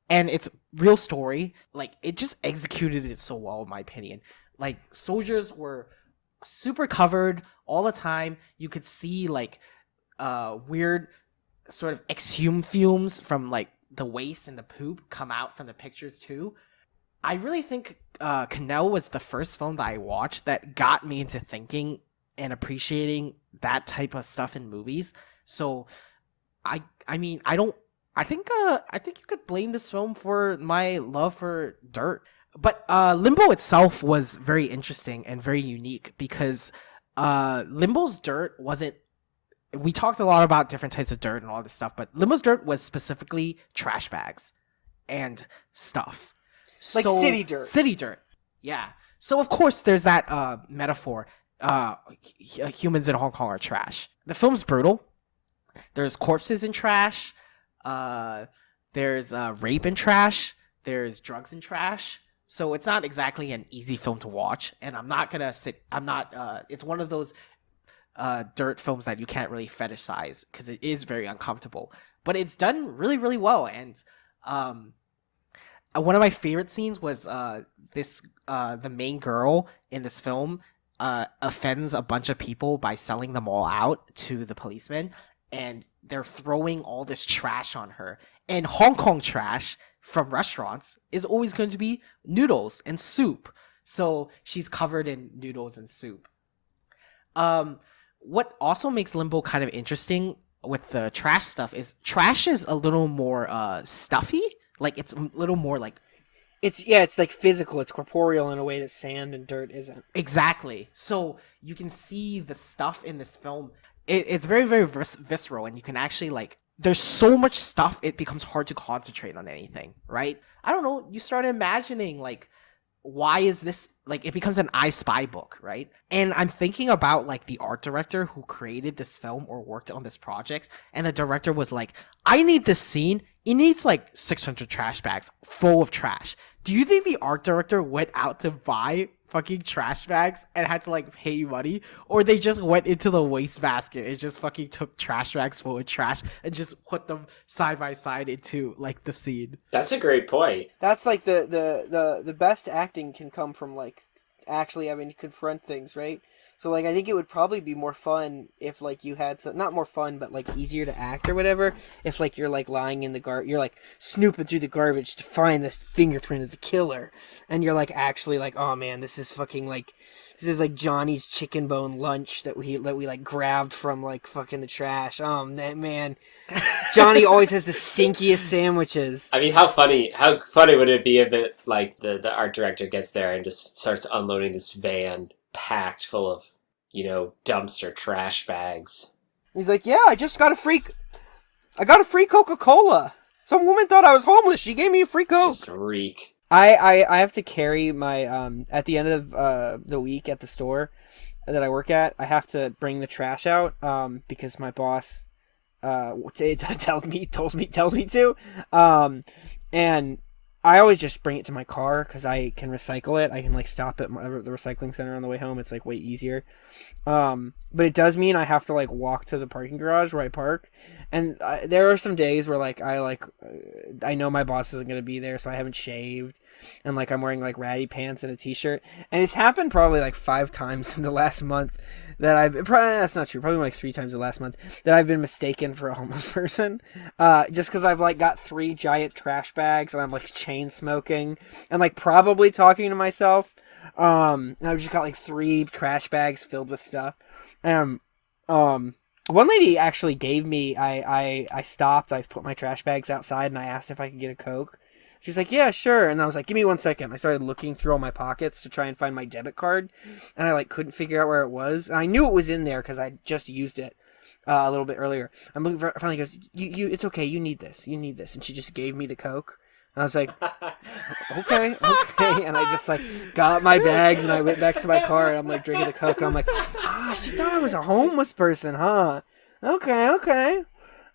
And it's real story. Like, it just executed it so well, in my opinion. Like, soldiers were super covered all the time. You could see, like, weird sort of exhumed fumes from, like, the waste and the poop come out from the pictures, too. I really think Canal was the first film that I watched that got me into thinking and appreciating that type of stuff in movies. So, I think you could blame this film for my love for dirt. But Limbo itself was very interesting and very unique because Limbo's dirt wasn't. We talked a lot about different types of dirt and all this stuff, but Limbo's dirt was specifically trash bags and stuff. Like city dirt. City dirt. Yeah. So of course there's that metaphor. Humans in Hong Kong are trash. The film's brutal. There's corpses in trash. There's rape and trash. There's drugs and trash. So it's not exactly an easy film to watch. And it's one of those dirt films that you can't really fetishize because it is very uncomfortable. But it's done really, really well. And one of my favorite scenes was the main girl in this film offends a bunch of people by selling them all out to the policemen, and they're throwing all this trash on her. And Hong Kong trash from restaurants is always going to be noodles and soup. So she's covered in noodles and soup. What also makes Limbo kind of interesting with the trash stuff is trash is a little more stuffy. Like, it's a little more like... It's like physical. It's corporeal in a way that sand and dirt isn't. Exactly. So you can see the stuff in this film. It's very, very visceral, and you can actually, like... There's so much stuff, it becomes hard to concentrate on anything, right? I don't know. You start imagining, like, why is this... Like, it becomes an I Spy book, right? And I'm thinking about, like, the art director who created this film or worked on this project, and the director was like, I need this scene. It needs, like, 600 trash bags full of trash. Do you think the art director went out to buy fucking trash bags and had to like pay money, or they just went into the waste basket and just fucking took trash bags full of trash and just put them side by side into like the scene. That's a great point. That's like the best acting can come from like actually having to confront things, right? So like I think it would probably be more fun if like you had some, not more fun but like easier to act or whatever, if like you're like lying in the you're like snooping through the garbage to find the fingerprint of the killer, and you're like actually like, oh man, this is fucking like, this is like Johnny's chicken bone lunch that we like grabbed from like fucking the trash. Oh man, Johnny always has the stinkiest sandwiches. I mean, how funny would it be if it like the art director gets there and just starts unloading this van packed full of, dumpster trash bags. He's like, yeah, I got a free Coca-Cola. Some woman thought I was homeless. She gave me a free Coke. Just reek. I have to carry my, at the end of the week at the store that I work at, I have to bring the trash out, because my boss, tells me to, and I always just bring it to my car because I can recycle it. I can like stop at the recycling center on the way home. It's like way easier. But it does mean I have to like walk to the parking garage where I park. And there are some days where like I know my boss isn't going to be there, so I haven't shaved. And like I'm wearing like ratty pants and a t-shirt. And it's happened probably like 5 times in the last month that that's not true, probably like 3 times the last month that I've been mistaken for a homeless person, just because I've like got 3 giant trash bags and I'm like chain smoking and like probably talking to myself, and I've just got like 3 trash bags filled with stuff. One lady actually gave me, I stopped, I put my trash bags outside and I asked if I could get a Coke. She's like, yeah, sure. And I was like, give me 1 second. I started looking through all my pockets to try and find my debit card. And I like couldn't figure out where it was. And I knew it was in there because I just used it a little bit earlier. I'm looking for, finally goes, you, it's okay. You need this. And she just gave me the Coke. And I was like, okay. And I just like got my bags and I went back to my car and I'm like drinking the Coke. And I'm like, she thought I was a homeless person, huh? Okay.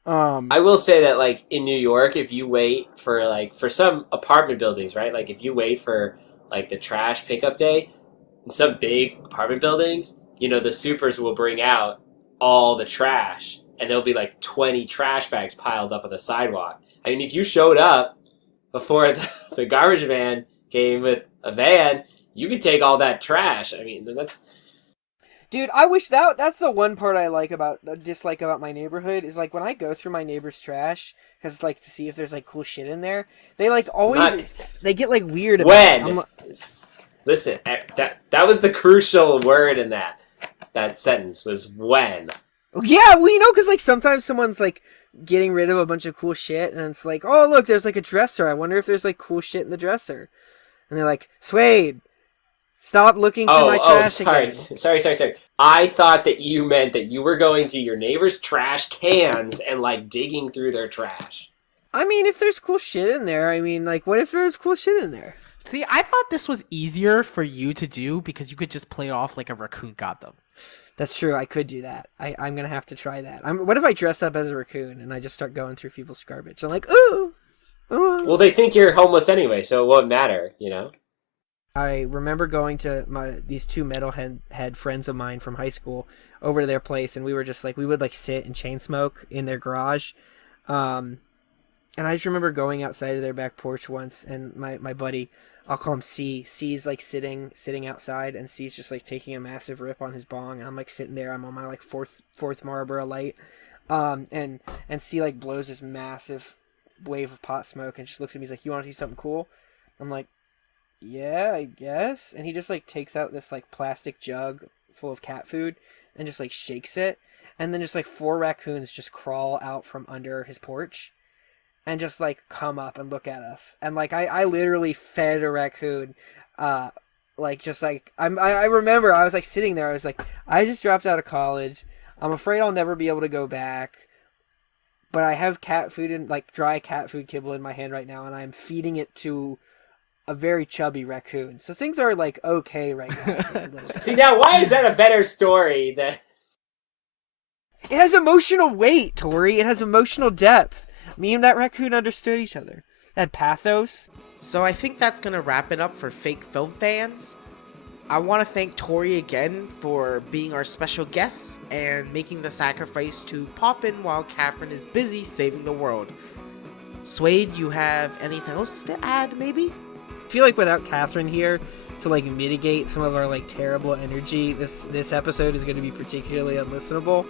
I will say that like in New York, if you wait for some apartment buildings, right? Like if you wait for like the trash pickup day in some big apartment buildings, the supers will bring out all the trash and there'll be like 20 trash bags piled up on the sidewalk. I mean, if you showed up before the garbage van came with a van, you could take all that trash. I mean, that's... Dude, I wish that's the one part I dislike about my neighborhood is like when I go through my neighbor's trash, because like to see if there's like cool shit in there, they like always they get like weird about it. Listen, that was the crucial word in that sentence was when. Yeah, well, because like sometimes someone's like getting rid of a bunch of cool shit, and it's like, oh look, there's like a dresser. I wonder if there's like cool shit in the dresser, and they're like, Swade, stop looking through my trash again. Sorry. I thought that you meant that you were going to your neighbor's trash cans and, like, digging through their trash. I mean, if there's cool shit in there, what if there's cool shit in there? See, I thought this was easier for you to do because you could just play it off like a raccoon got them. That's true. I could do that. I'm going to have to try that. What if I dress up as a raccoon and I just start going through people's garbage? I'm like, ooh. Well, they think you're homeless anyway, so it won't matter, I remember going to these 2 metalhead friends of mine from high school over to their place, and we were just like, we would like sit and chain smoke in their garage. And I just remember going outside of their back porch once, and my buddy, I'll call him C's like sitting outside, and C's just like taking a massive rip on his bong, and I'm like sitting there, I'm on my like fourth Marlboro light, and C like blows this massive wave of pot smoke and just looks at me, he's like, you want to see something cool? I'm like, yeah, I guess. And he just like takes out this like plastic jug full of cat food and just like shakes it, and then just like 4 raccoons just crawl out from under his porch and just like come up and look at us. And like I literally fed a raccoon, like just like I remember I was like sitting there, I was like, I just dropped out of college, I'm afraid I'll never be able to go back, but I have cat food and like dry cat food kibble in my hand right now, and I'm feeding it to a very chubby raccoon. So things are like okay right now. See, now why is that a better story than... It has emotional weight, Tori. It has emotional depth. Me and that raccoon understood each other. That pathos. So I think that's gonna wrap it up for Fake Film Fans. I want to thank Tori again for being our special guest and making the sacrifice to pop in while Catherine is busy saving the world. Swade, you have anything else to add, maybe? I feel like without Catherine here to like mitigate some of our like terrible energy, this episode is going to be particularly unlistenable.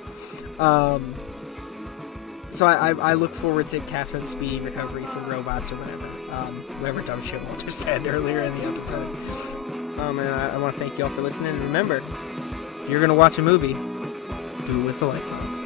So I look forward to Catherine's speedy recovery from robots or whatever dumb shit Walter said earlier in the episode. And I want to thank you all for listening. And remember, if you're going to watch a movie, do it with the lights on.